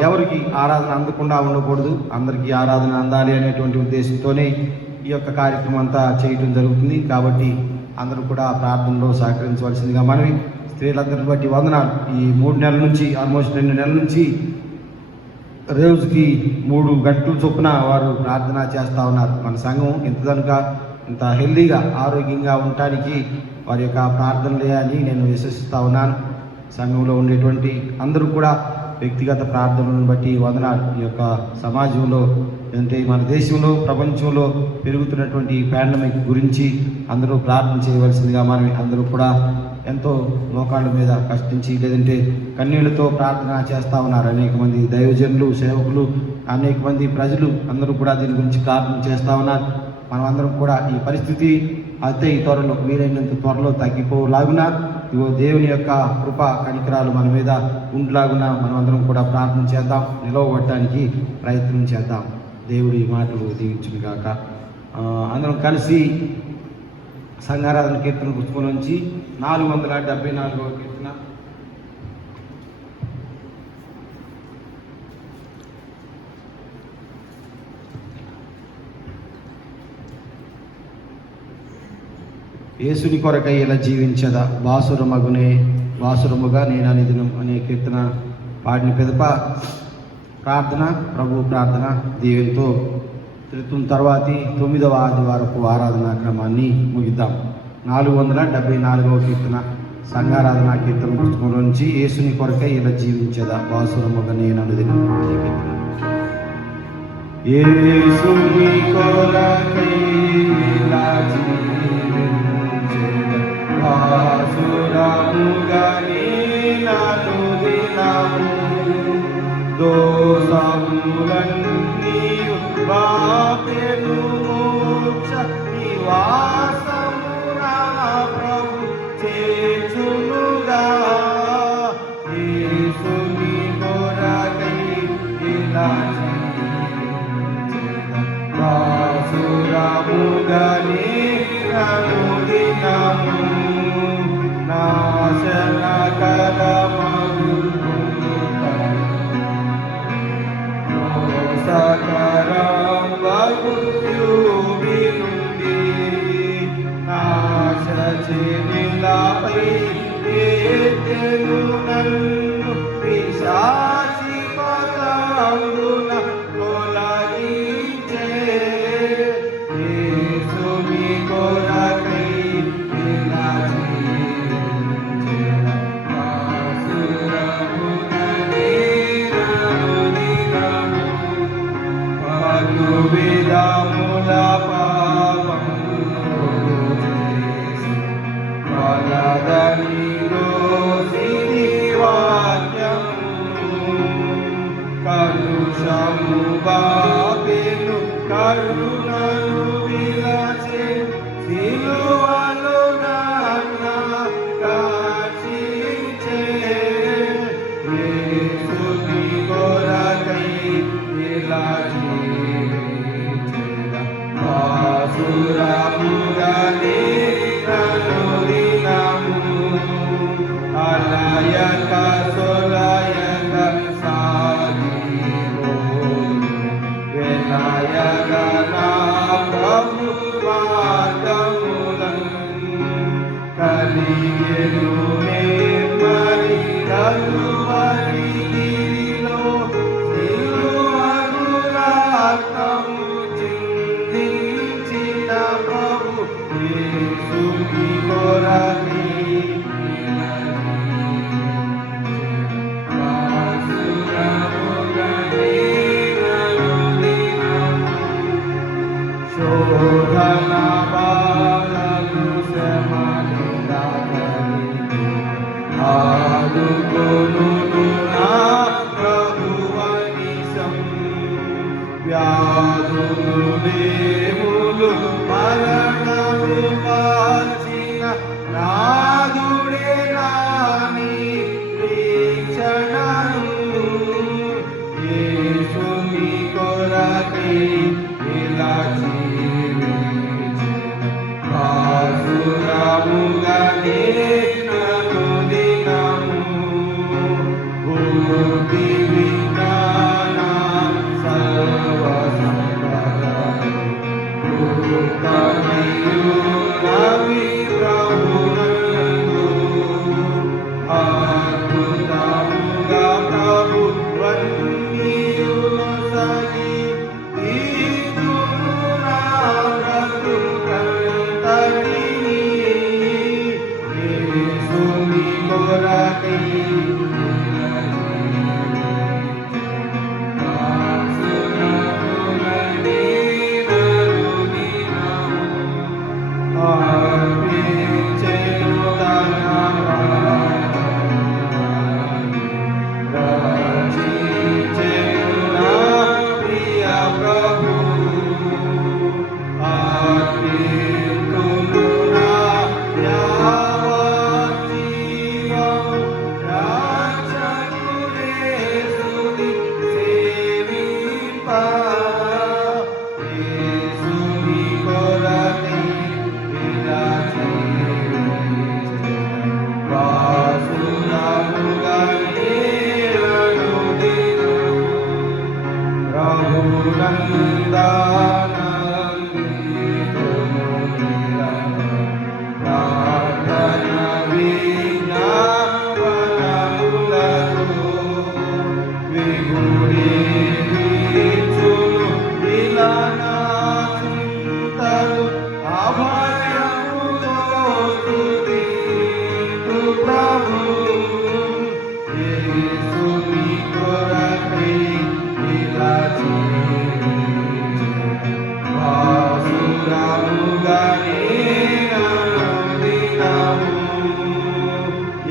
ఎవరికి ఆరాధన అందకుండా ఉండకూడదు, అందరికీ ఆరాధన అందాలి అనేటువంటి ఉద్దేశంతోనే ఈ యొక్క కార్యక్రమం అంతా చేయటం జరుగుతుంది. కాబట్టి అందరూ కూడా ప్రార్థనలో సహకరించవలసిందిగా మనవి. స్త్రీలందరిని బట్టి వందనాలు. ఈ 3 నెలల నుంచి ఆల్మోస్ట్ 2 నెలల నుంచి రోజుకి 3 గంటల చొప్పున వారు ప్రార్థన చేస్తూ ఉన్నారు. మన సంఘం ఇంత హెల్దీగా ఆరోగ్యంగా ఉండటానికి వారి యొక్క ప్రార్థనలే అని నేను విశ్వసిస్తూ ఉన్నాను. సంఘంలో ఉండేటువంటి అందరూ కూడా వ్యక్తిగత ప్రార్థనలను బట్టి వందనాలు. ఈ యొక్క సమాజంలో అంటే మన దేశంలో ప్రపంచంలో పెరుగుతున్నటువంటి పాండమిక్ గురించి అందరూ ప్రార్థన చేయవలసిందిగా మనం అందరూ కూడా ఎంతో మోకాళ్ళ మీద కష్టించి లేదంటే కన్నీళ్లతో ప్రార్థన చేస్తూ ఉన్నారు. అనేక మంది దైవజనులు, సేవకులు, అనేక మంది ప్రజలు అందరూ కూడా దీని గురించి ప్రార్థన చేస్తూ ఉన్నారు. మనం అందరం కూడా ఈ పరిస్థితి అయితే ఈ త్వరలో వీలైనంత త్వరలో తగ్గిపోలాగున దేవుని యొక్క కృప కనికరాలు మన మీద ఉండలాగున మనం అందరం కూడా ప్రార్థన చేద్దాం, నిలవబడటానికి ప్రయత్నం చేద్దాం. దేవుడి మాటలు దీవించును గాక. అందరం కలిసి సంఘారాధన కీర్తన పుస్తకం నుంచి 474వ కీర్తన. యేసుని కొరకై ఇలా జీవించదా బాసురముగా నేను అనిదినం అనే కీర్తన పాడిన పిదప ప్రార్థన, ప్రభు ప్రార్థన దీవెనతో తిరుగుతున్న తర్వాతి 9వ ఆదివారపు ఆరాధనా క్రమాన్ని ముగిద్దాం. 474వ కీర్తన సంఘారాధనా కీర్తన పుస్తకంలో నుంచి యేసుని కొరకై ఇలా జీవించదా బాసురముగా నేను అనిదినం అనే కీర్తన. యేసుని కొరకై ఇలా బాసురముగా నేను దినము దోషములన్నీయు బాపెను మోక్ష నివాసమున ప్రభు చేర్చునుగా. యేసుని కొరకై ఇలా బాసురముగా నేను దినము నాశనకరమగు సకరంబగు యూబి నుండి నాశచినిలపై ఎత్తెను నన్ను పిశాచి పదంబున తొలగించే. యేసుని కొరకై ఇలా విధముల పాపములు చేసి వలదని రోసిని వాక్యము కలుషము బాపెను కరుణను విలచే సిలువను నన్న కాచిచే. యేసుని కొరకై ఇలా బాసురముగా నేను దినము అలయక సొలయక సాగిపోను వినయగ నా ప్రభు మార్గములను కలిగెను నిర్మలి కలువరి గిరిలో సిలువను రక్తము చిందించిన ప్రభు యేసుని కొరకై బాసురముగా నేను దినము శోధన బాధలు లేములు మరణము మార్చిన నాదుడే నాని వీక్షణను యేసుని కొరకై ఇలా జీవించెను. బాసురముగా నేనను దినము బుద్ధి విజ్ఞాన సర్వ సంపదలు కృతమయునవి ప్రభునందు అద్భుతముగా ప్రభువన్నీయును సగి దీనును నా బ్రతుకంతటిని యేసుని కొరకై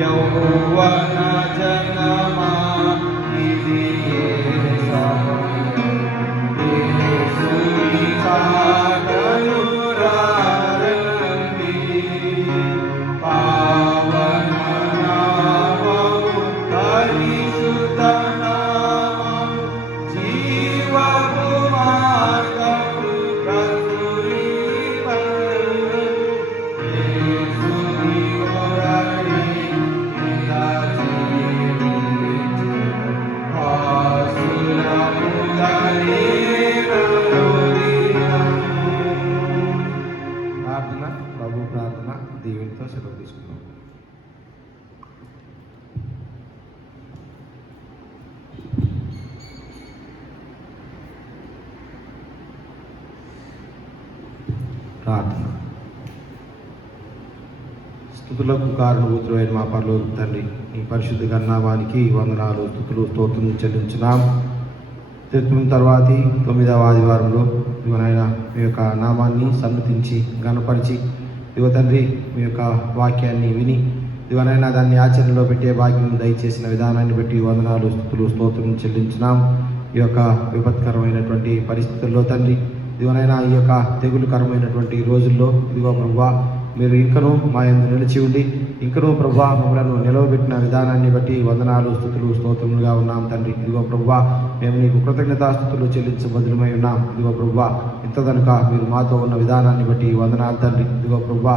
యౌవన జనమా ఇది సమయం యేసుని చాటను రారండి పావన నామము పరిశుద్ధ నామము జీవపు మార్గము ప్రచురిపను యేసుని కొరకై ఇలా జీవించెను. ఆసురముగా నేనను దినము. ప్రార్థన ప్రభు ప్రార్థన దేవునితో సెలవు తీసుకున్నాం. ప్రార్థన. స్తుతులకు కారణభూతులైన మా పరలోక తండ్రి, ఈ పరిశుద్ధ గన్నామానికి వందనాలు స్తుతులు స్తోత్రం చెల్లించున్నాం. తిరుపతి తర్వాతి 9వ ఆదివారంలో ఇవనైనా మీ యొక్క నామాన్ని సన్నతించి గణపరిచి ఇదిగో తండ్రి మీ యొక్క వాక్యాన్ని విని ఇవనైనా దాన్ని ఆచరణలో పెట్టే భాగ్యం దయచేసిన విధానాన్ని బట్టి వందనాలు స్తుతులు స్తోత్రం చెల్లించున్నాం. ఈ యొక్క విపత్కరమైనటువంటి పరిస్థితుల్లో తండ్రి ఇదిగోనైనా ఈ యొక్క తెగులుకరమైనటువంటి రోజుల్లో ఇదిగో ప్రభువా మీరు ఇంకనూ మా యందు నిలిచి ఉండి ఇంకనూ ప్రభువా మమ్మలను నిలవబెట్టిన విధానాన్ని బట్టి వందనాలు స్తుతులు స్తోత్రములుగా ఉన్నాం తండ్రి. ఇదిగో ప్రభువా మేము నీకు కృతజ్ఞతాస్తుతులు చెల్లించబదులమై ఉన్నాం. ఇదిగో ప్రభువా ఇంతదనుక మీరు మాతో ఉన్న విధానాన్ని బట్టి వందనాలు తండ్రి. ఇదిగో ప్రభువా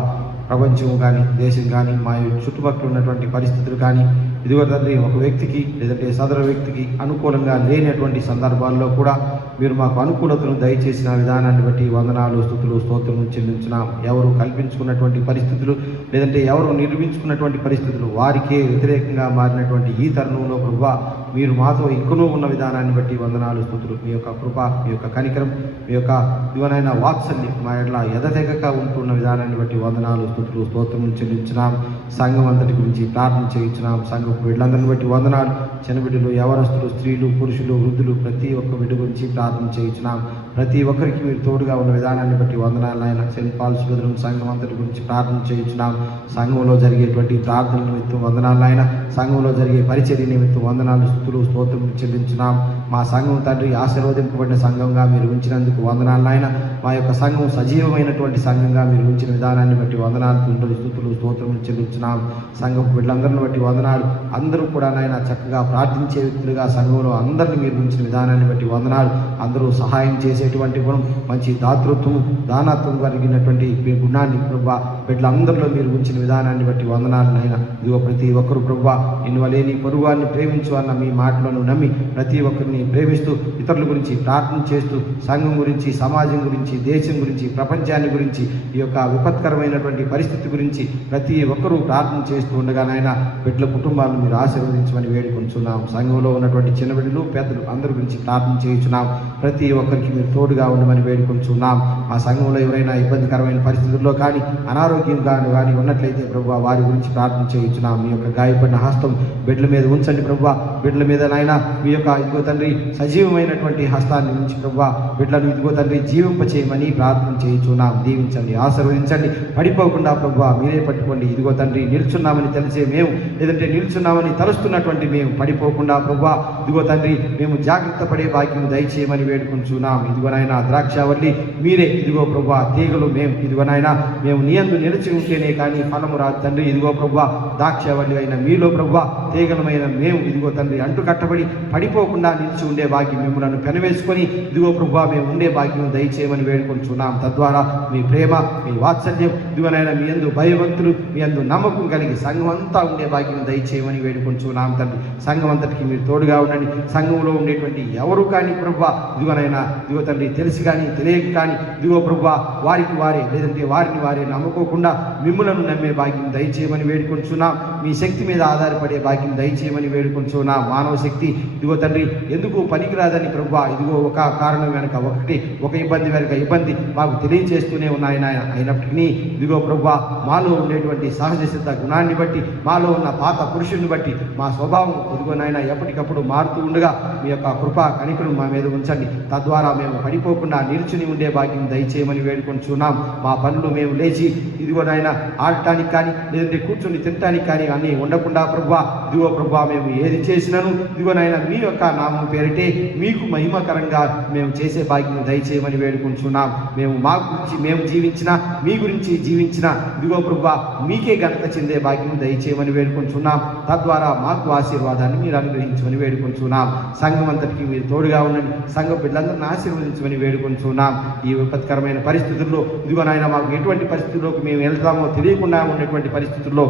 ప్రపంచం కానీ దేశం కానీ మా చుట్టుపక్కల ఉన్నటువంటి పరిస్థితులు కానీ ఇదిగో తండ్రి ఒక వ్యక్తికి లేదంటే సదర వ్యక్తికి అనుకూలంగా లేనటువంటి సందర్భాల్లో కూడా మీరు మాకు అనుకూలతను దయచేసిన విధానాన్ని బట్టి వందనాలు స్తుతులు స్తోత్రము చెల్లించున్నాం. ఎవరు కల్పించుకున్నటువంటి పరిస్థితులు లేదంటే ఎవరు నిర్మించుకున్నటువంటి పరిస్థితులు వారికే వ్యతిరేకంగా మారినటువంటి ఈ తరుణంలో ప్రభువా మీరు మాతో ఇంకనూ ఉన్న విధానాన్ని బట్టి వందనాలు స్తుతులు. మీ యొక్క కృప మీ యొక్క కనికరం మీ యొక్క దివనైన వాత్సల్యం మా ఎట్లా ఎదతెగక ఉంటున్న విధానాన్ని బట్టి వందనాలు స్తుతులు స్తోత్రము చెల్లించున్నాం. సంఘం అంతటి గురించి ప్రార్థన చేయించున్నాం. సంఘపు బిడ్డలందరిని బట్టి వందనాలు. చిన్నబిడ్డలు యవనస్తులు స్త్రీలు పురుషులు వృద్ధులు ప్రతి ఒక్క బిడ్డ గురించి ప్రార్థన చేయించున్నాం. ప్రతి ఒక్కరికి మీరు తోడుగా ఉన్న విధానాన్ని బట్టి వందనాలు ఆయన. సెయింట్ పాల్స్ బెదరం సంఘం అంతటి గురించి ప్రార్థన చేయించున్నాం. సంఘంలో జరిగేటువంటి ప్రార్థనల నిమిత్తం వందనాలు ఆయన. సంఘంలో జరిగే పరిచర్య నిమిత్తం వందనాలు, స్తుతులు, స్తోత్రం చెల్లించున్నాం. మా సంఘం తండ్రి ఆశీర్వదింపబడిన సంఘంగా మీరు ఉంచినందుకు వందనాలు నాయన. మా యొక్క సంఘం సజీవమైనటువంటి సంఘంగా మీరు ఉంచిన విధానాన్ని బట్టి వందనాలు, స్తుతులు, స్తోత్రం చెల్లించున్నాం. సంఘం బిడ్డలందరిని బట్టి వందనాలు. అందరూ కూడా నాయన చక్కగా ప్రార్థించే వ్యక్తులుగా సంఘంలో అందరినీ మీరు ఉంచిన విధానాన్ని బట్టి వందనాలు. అందరూ సహాయం చేసేటువంటి గుణం, మంచి దాతృత్వం, దానత్వం కలిగినటువంటి మీ గుణాన్ని ప్రభా బిడ్డలందరిలో మీరు ఉంచిన విధానాన్ని బట్టి వందనాలు నాయన. ఇదిగో ప్రతి ఒక్కరు ప్రభా ఇన్వలే నీ పొరుగువారిని ప్రేమించు అన్న మీ మాటలను నమ్మి ప్రతి ఒక్కరిని ప్రేమిస్తూ ఇతరుల గురించి ప్రార్థన చేస్తూ సంఘం గురించి, సమాజం గురించి, దేశం గురించి, ప్రపంచాన్ని గురించి, ఈ యొక్క విపత్కరమైనటువంటి పరిస్థితి గురించి ప్రతి ఒక్కరూ ప్రార్థన చేస్తూ ఉండగా నాయన బిడ్డల కుటుంబాలను మీరు ఆశీర్వదించమని వేడుకొంచున్నాం. సంఘంలో ఉన్నటువంటి చిన్న బిడ్డలు, పెద్దలు అందరి గురించి ప్రార్థన చేయించున్నాం. ప్రతి ఒక్కరికి మీరు తోడుగా ఉండమని వేడుకొంచున్నాం. మా సంఘంలో ఎవరైనా ఇబ్బందికరమైన పరిస్థితుల్లో కానీ అనారోగ్యం కానీ ఉన్నట్లయితే ప్రభు వారి గురించి ప్రార్థన చేయించున్నాం. మీ యొక్క గాయపడిన హస్తం బిడ్డల మీద ఉంచండి ప్రభు. బిడ్డల మీద నాయన మీ యొక్క ఇదిగో తండ్రి సజీవమైనటువంటి హస్తాన్ని ఉంచి ప్రభు బిడ్డలను ఇదిగో తండ్రి జీవింపచేయమని ప్రార్థన చేయించున్నాం. దీవించండి, ఆశీర్వదించండి. పడిపోకుండా ప్రభు మీరే పట్టుకోండి. ఇదిగో తండ్రి నిల్చున్నామని తెలిసే మేము, లేదంటే నిల్చున్నామని తలుస్తున్నటువంటి మేము పడిపోకుండా ప్రభు ఇదిగో తండ్రి మేము జాగ్రత్త పడే భాగ్యం దయచేయమని వేడుకుంటున్నాం. ఇదిగోనైనా ద్రాక్షావల్లి మీరే, ఇదిగో ప్రభు తీగలు మేము, ఇదిగోనైనా మేము నీ యందు నిలిచి ఉంటేనే కానీ ఫలము రాదు తండ్రి. ఇదిగో ప్రభు ద్రాక్షావల్లి అయిన మీలో ప్రభు తీగలమైన మేము ఇదిగో తండ్రి అంటు కట్టబడి పడిపోకుండా నిలిచి ఉండే భాగ్యం మిమ్మల్ని పెనవేసుకొని ఇదిగో ప్రభు మేము ఉండే భాగ్యం దయచేయమని వేడుకుంటున్నాం. తద్వారా మీ ప్రేమ, మీ వాత్సల్యం, ఇదిగోనైనా మీ యందు భయవంతులు, మీ యందు నమ్మకం కలిగి సంఘం అంతా ఉండే భాగ్యం దయచేయమని వేడుకుంటున్నాం తండ్రి. సంఘం అంతటికి మీరు తోడుగా ఉండండి. సంఘంలో ఉండేటువంటి ఎవరు కానీ ప్రభు ఇదిగోనైనా ఇదిగో తండ్రి తెలిసి కానీ తెలియక కానీ ఇదిగో ప్రభు వారికి వారే, లేదంటే వారిని వారే నమ్ముకోకుండా మిమ్ములను నమ్మే భాగ్యం దయచేయమని వేడుకుంటున్నాం. మీ శక్తి మీద ఆధారపడే భాగ్యం దయచేయమని వేడుకుంటున్నాం. మానవ శక్తి ఇదిగో తండ్రి ఎందుకు పనికిరాదని ప్రభు ఇదిగో ఒక కారణం వెనక ఒకటి, ఒక ఇబ్బంది వెనక ఇబ్బంది మాకు తెలియచేస్తూనే ఉన్నాయి నాయన. అయినప్పటికీ ఇదిగో ప్రభు మాలో ఉండేటువంటి సహజ సిద్ధ గుణాన్ని బట్టి, మాలో ఉన్న పాత పురుషుని బట్టి మా స్వభావం ఇదిగో నాయన ఎప్పటికప్పుడు మారుతూ ఉండగా మీ యొక్క కృపా కనికను మా మీద ఉంచండి. తద్వారా మేము పడిపోకుండా నిల్చుని ఉండే భాగ్యం దయచేయమని వేడుకుంటున్నాం. మా పనులు మేము లేచి ఇదిగో నాయన ఆడటానికి కానీ, లేదంటే కూర్చొని తినటానికి కానీ అన్నీ ఉండకుండా ప్రభు ఇదిగో ప్రభు మేము ఏది చేసినాను ఇదిగో నాయన మీ యొక్క నామం పేరిటే మీకు మహిమకరంగా మేము చేసే భాగ్యం దయచేయమని వేడుకుంటున్నాం. మేము మా గురించి మేము జీవించినా, మీ గురించి జీవించినా ఇదిగో ప్రభు మీకే ఘనత చెందే భాగ్యం దయచేయమని వేడుకుంటున్నాం. తద్వారా మాకు ఆశీర్వాదాన్ని మీరు అనుగ్రహించమని వేడుకుంటున్నాం. సంఘం అంతటికి మీరు తోడుగా ఉండండి. సంఘ బిడ్డలందరినీ ఆశీర్వదించమని వేడుకుంటున్నాం. ఈ విపత్కరమైన పరిస్థితుల్లో ఇదిగో నాయన మాకు ఎటువంటి పరిస్థితుల్లోకి మేము వెళ్తామో తెలియకుండా ఉన్నటువంటి పరిస్థితుల్లో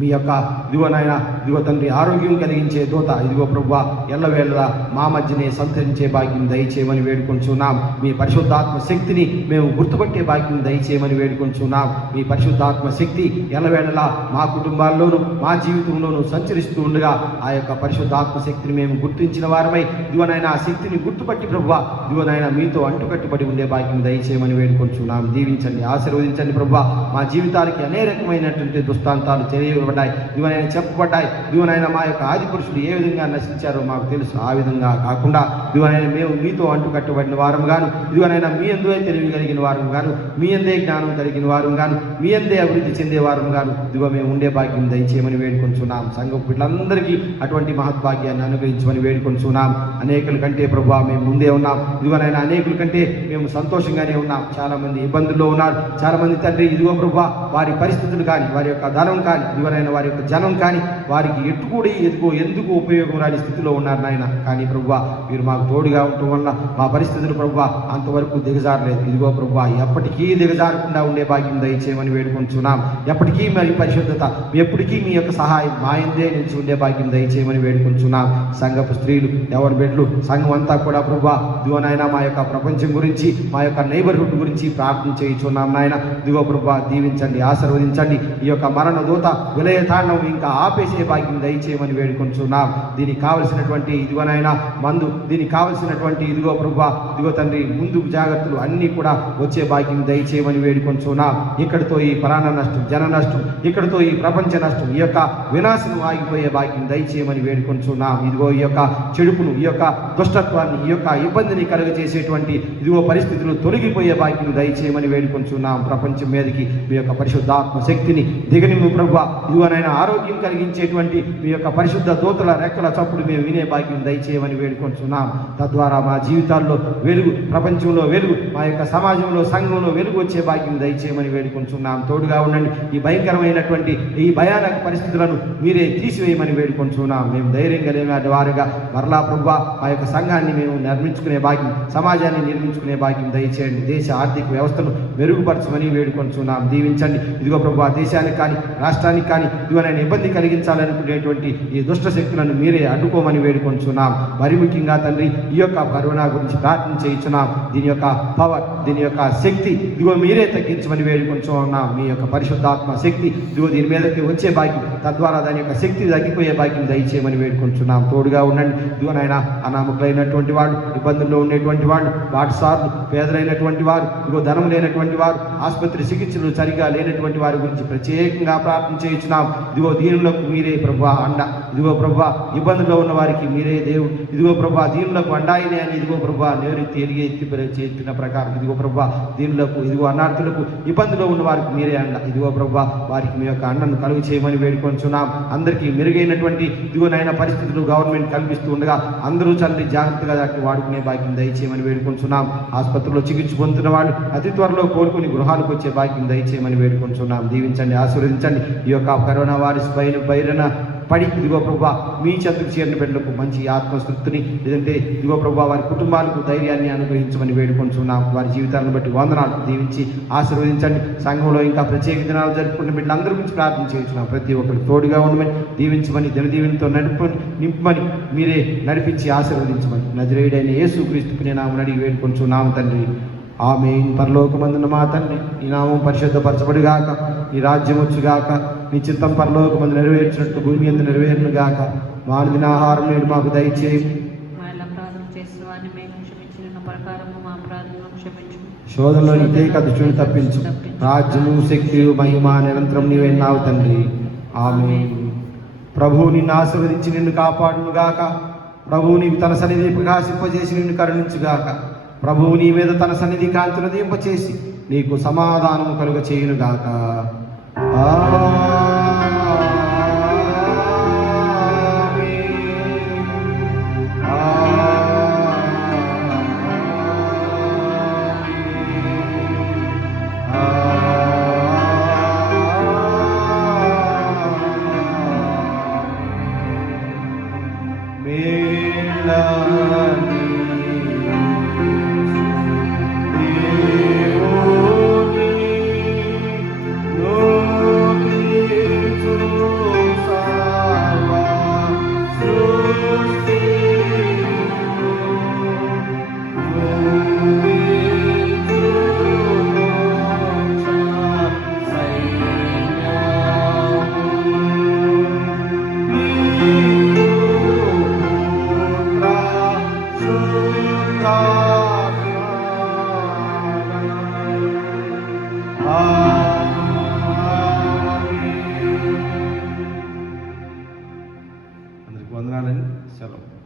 మీ యొక్క ఇదిగో నాయన ఇదిగో తండ్రి ఆరోగ్యం కలిగించే దూత ఇదిగో ప్రభు ఎల్లవేళలా మా మధ్యనే సంతరించే భాగ్యం దయచేయమని వేడుకొంచున్నాం. మీ పరిశుద్ధాత్మ శక్తిని మేము గుర్తుపట్టే భాగ్యం దయచేయమని వేడుకొంచున్నాం. మీ పరిశుద్ధాత్మ శక్తి ఎల్లవేళలా మా కుటుంబాల్లోనూ మా జీవితంలోనూ సంచరిస్తూ ఉండగా ఆ యొక్క పరిశుద్ధాత్మ శక్తిని మేము గుర్తించిన వారమై ఇదిగోనైనా ఆ శక్తిని గుర్తుపట్టి ప్రభు ఇదిగోనైనా మీతో అంటుకట్టుబడి ఉండే భాగ్యం దయచేయమని వేడుకొంచున్నాం. దీవించండి, ఆశీర్వదించండి ప్రభు. మా జీవితానికి అనేక రకమైనటువంటి దృష్టాంతాలు ఇదిగోనైనా చెప్పబడ్డాయి. ఇదిగోనైనా మా యొక్క ఆది పురుషులు ఏ విధంగా నశించారో మాకు తెలుసు. ఆ విధంగా కాకుండా ఇదిగోనైనా మేము మీతో అంటుకట్టబడిన వారం గాను, ఇదిగోనైనా మీ అందే తెలివి కలిగిన వారం గాను, మీ అందే జ్ఞానం కలిగిన వారం గాను, మీ అందే అభివృద్ధి చెందే వారం గాను ఇదిగో మేము ఉండే భాగ్యం దయచేయమని వేడుకొంచున్నాం. సంఘం బిడ్డలందరికీ అటువంటి మహద్భాగ్యాన్ని అనుగ్రహించమని వేడుకొంచున్నాం. అనేకుల కంటే ప్రభు మేము ముందే ఉన్నాం. ఇదిగోనైనా అనేకుల కంటే మేము సంతోషంగానే ఉన్నాం. చాలా మంది ఇబ్బందుల్లో ఉన్నారు. చాలా మంది తండ్రి ఇదిగో ప్రభు వారి పరిస్థితులు కానీ, వారి యొక్క ధనం కానీ, ఇదిగోనైనా వారి యొక్క జనం కానీ వారికి ఎట్టుకూడి ఎందుకు ఉపయోగం రాని స్థితిలో ఉన్నారు నాయన. కానీ ప్రభువా మీరు మాకు తోడుగా ఉండటం వల్ల మా పరిస్థితులు ప్రభువా అంతవరకు దిగజారలేదు. ఇదిగో ప్రభువా ఎప్పటికీ దిగజారకుండా ఉండే భాగ్యం దయచేయమని వేడుకొంటున్నాం. ఎప్పటికీ మరి పరిశుద్ధత, ఎప్పటికీ మీ యొక్క సహాయం మా యందే నిలిచి ఉండే భాగ్యం దయచేయమని వేడుకొంటున్నాం. సంఘపు స్త్రీలు, ఎవరి బిడ్డలు, సంఘం అంతా కూడా ప్రభువా ఇదిగో నాయన మా యొక్క ప్రపంచం గురించి, మా యొక్క నైబర్హుడ్ గురించి ప్రార్థన చేయించున్నాం నాయన. ఇదిగో ప్రభువా దీవించండి, ఆశీర్వదించండి. ఈ యొక్క మరణ దూత విలయ తాండవం ఇంకా ఆపేసే భాగ్యం దయచేయమని వేడుకొంటున్నాం. దీనికి కావలసినటువంటి ఇదిగోనైనా మందు, దీనికి కావలసినటువంటి ఇదిగో ప్రభువా ఇదిగో తండ్రి ముందు జాగ్రత్తలు అన్నీ కూడా వచ్చే భాగ్యం దయచేయమని వేడుకొంటున్నాం. ఇక్కడితో ఈ ప్రాణ నష్టం, జన నష్టం, ఇక్కడితో ఈ ప్రపంచ నష్టం, ఈ యొక్క వినాశనం ఆగిపోయే భాగ్యం దయచేయమని వేడుకొంటున్నాం. ఇదిగో ఈ యొక్క చెడుపును, ఈ యొక్క దుష్టత్వాన్ని, ఈ యొక్క ఇబ్బందిని కలుగజేసేటువంటి ఇదిగో పరిస్థితులు తొలగిపోయే భాగ్యం దయచేయమని వేడుకొంటున్నాం. ప్రపంచం మీదకి మీ యొక్క పరిశుద్ధాత్మ శక్తిని దిగనిమ్ము ప్రభువా. ఇదిగోనైనా ఆరోగ్యం కలిగించేటువంటి చేసేటువంటి మీ యొక్క పరిశుద్ధ దూతల రెక్కల చప్పుడు మేము వినే భాగ్యం దయచేయమని వేడుకుంటున్నాం. తద్వారా మా జీవితాల్లో వెలుగు, ప్రపంచంలో వెలుగు, మా యొక్క సమాజంలో, సంఘంలో వెలుగు వచ్చే భాగ్యం దయచేయమని వేడుకుంటున్నాం. తోడుగా ఉండండి. ఈ భయంకరమైనటువంటి ఈ భయానక పరిస్థితులను మీరే తీసివేయమని వేడుకుంటున్నాం. మేము ధైర్యం కలిగిన వారుగా మరలా ప్రభువా మా యొక్క సంఘాన్ని మేము నిర్మించుకునే భాగ్యం, సమాజాన్ని నిర్మించుకునే భాగ్యం దయచేయండి. దేశ ఆర్థిక వ్యవస్థను మెరుగుపరచమని వేడుకుంటున్నాం. దీవించండి. ఇదిగో ప్రభువా దేశానికి కానీ రాష్ట్రానికి కానీ ఇదిగోనైనా ఇబ్బంది కలిగించాలనుకునేటువంటి ఈ దుష్ట శక్తులను మీరే అడ్డుకోమని వేడుకుంటున్నాం. మరి ముఖ్యంగా తండ్రి ఈ యొక్క కరోనా గురించి ప్రార్థన చేయించున్నాం. దీని యొక్క పవర్, దీని యొక్క శక్తి ఇదిగో మీరే తగ్గించమని వేడుకుంటున్నాం. మీ యొక్క పరిశుద్ధాత్మ శక్తి ఇదిగో దీని మీదకి వచ్చే భాగ్యం, తద్వారా దాని యొక్క శక్తి తగ్గిపోయే భాగ్యం దయచేయమని వేడుకుంటున్నాం. తోడుగా ఉండండి. ఇదిగోనైనా అనామకులైనటువంటి వాడు, ఇబ్బందుల్లో ఉండేటువంటి వాడు, బాటసార్లు, పేదలైనటువంటి వారు, ఇదిగో ధనం లేనటువంటి వారు, ఆసుపత్రి చికిత్సలు సరిగా లేనటువంటి వారి గురించి ప్రత్యేకంగా ప్రార్థన చేయించున్నాం. ఇదిగో దీనులకు మీరే ప్రభువా అండ. ఇదిగో ప్రభువా ఇబ్బందుల్లో ఉన్న వారికి మీరే దేవుడు. ఇదిగో ప్రభువా దీనులకు అండాయినే అని ఇదిగో ప్రభువా నేరెత్తి ఎత్తిన ప్రకారం ఇదిగో ప్రభువా దీనులకు, ఇదిగో అనార్థులకు, ఇబ్బందులో ఉన్న వారికి మీరే అండ. ఇదిగో ప్రభువా వారికి మీ యొక్క అండను కలుగు చేయమని వేడుకొంచున్నాం. అందరికీ మెరుగైనటువంటి ఇదిగోనైనా పరిస్థితులు గవర్నమెంట్ కల్పిస్తూ ఉండగా అందరూ తండ్రి జాగ్రత్తగా దాన్ని వాడుకునే భాగ్యం దయచేయమని వేడుకొంచున్నాం. ఆసుపత్రిలో చికిత్స పొందుతున్న వాళ్ళు అతి త్వరలో కోలుకుని గృహాలకు వచ్చే భాగ్యం దయచేయమని వేడుకొంచున్నాం. దీవించండి, ఆశీర్వదించండి. ఈ యొక్క కరోనా వైరస్ పైన పడి ఇదిగో ప్రభా మీ చెంతకు చేరిన బిడ్డలకు మంచి ఆత్మస్తృప్తిని, లేదంటే ఇదిగో ప్రభా వారి కుటుంబాలకు ధైర్యాన్ని అనుగ్రహించమని వేడుకొంటున్నాం. వారి జీవితాలను బట్టి వందనాలు. దీవించి ఆశీర్వదించండి. సంఘంలో ఇంకా ప్రత్యేక దినాలు జరుపుకున్న బిడ్డలందరి గురించి ప్రార్థన చేయించున్నాం. ప్రతి ఒక్కరికి తోడుగా ఉండమని, దీవించమని, దినదీవెనతో నింపమని, మీరే నడిపించి ఆశీర్వదించమని నజరేయుడైన యేసుక్రీస్తుని నామమున అడిగి వేడుకొంచున్నాం తండ్రి. ఆమేన్. పరలోకమందున మా తండ్రి, ఈ నామం పరిశుద్ధపరచబడుగాక, ఈ రాజ్యం వచ్చుగాక, నీ చిత్తం పరలోకమందు నెరవేర్చినట్టు భూమి యందు నెరవేరునుగాక. మా అనుదిన ఆహారం నేడు మాకు దయచేయి. శోధనలోని దుష్టుని తప్పించు. రాజ్యము, శక్తియు, మహిమ నిరంతరం నీవైనావు తండ్రి. ఆమేన్. ప్రభువు నిన్ను ఆశీర్వదించి నిన్ను కాపాడునుగాక. ప్రభువు నీకు తన సన్నిధి ప్రకాశింపజేసి నిన్ను కరుణించుగాక. ప్రభువు నీ మీద తన సన్నిధి కాంతులు దింపచేసి నీకు సమాధానము కలుగ చేయునుగాక.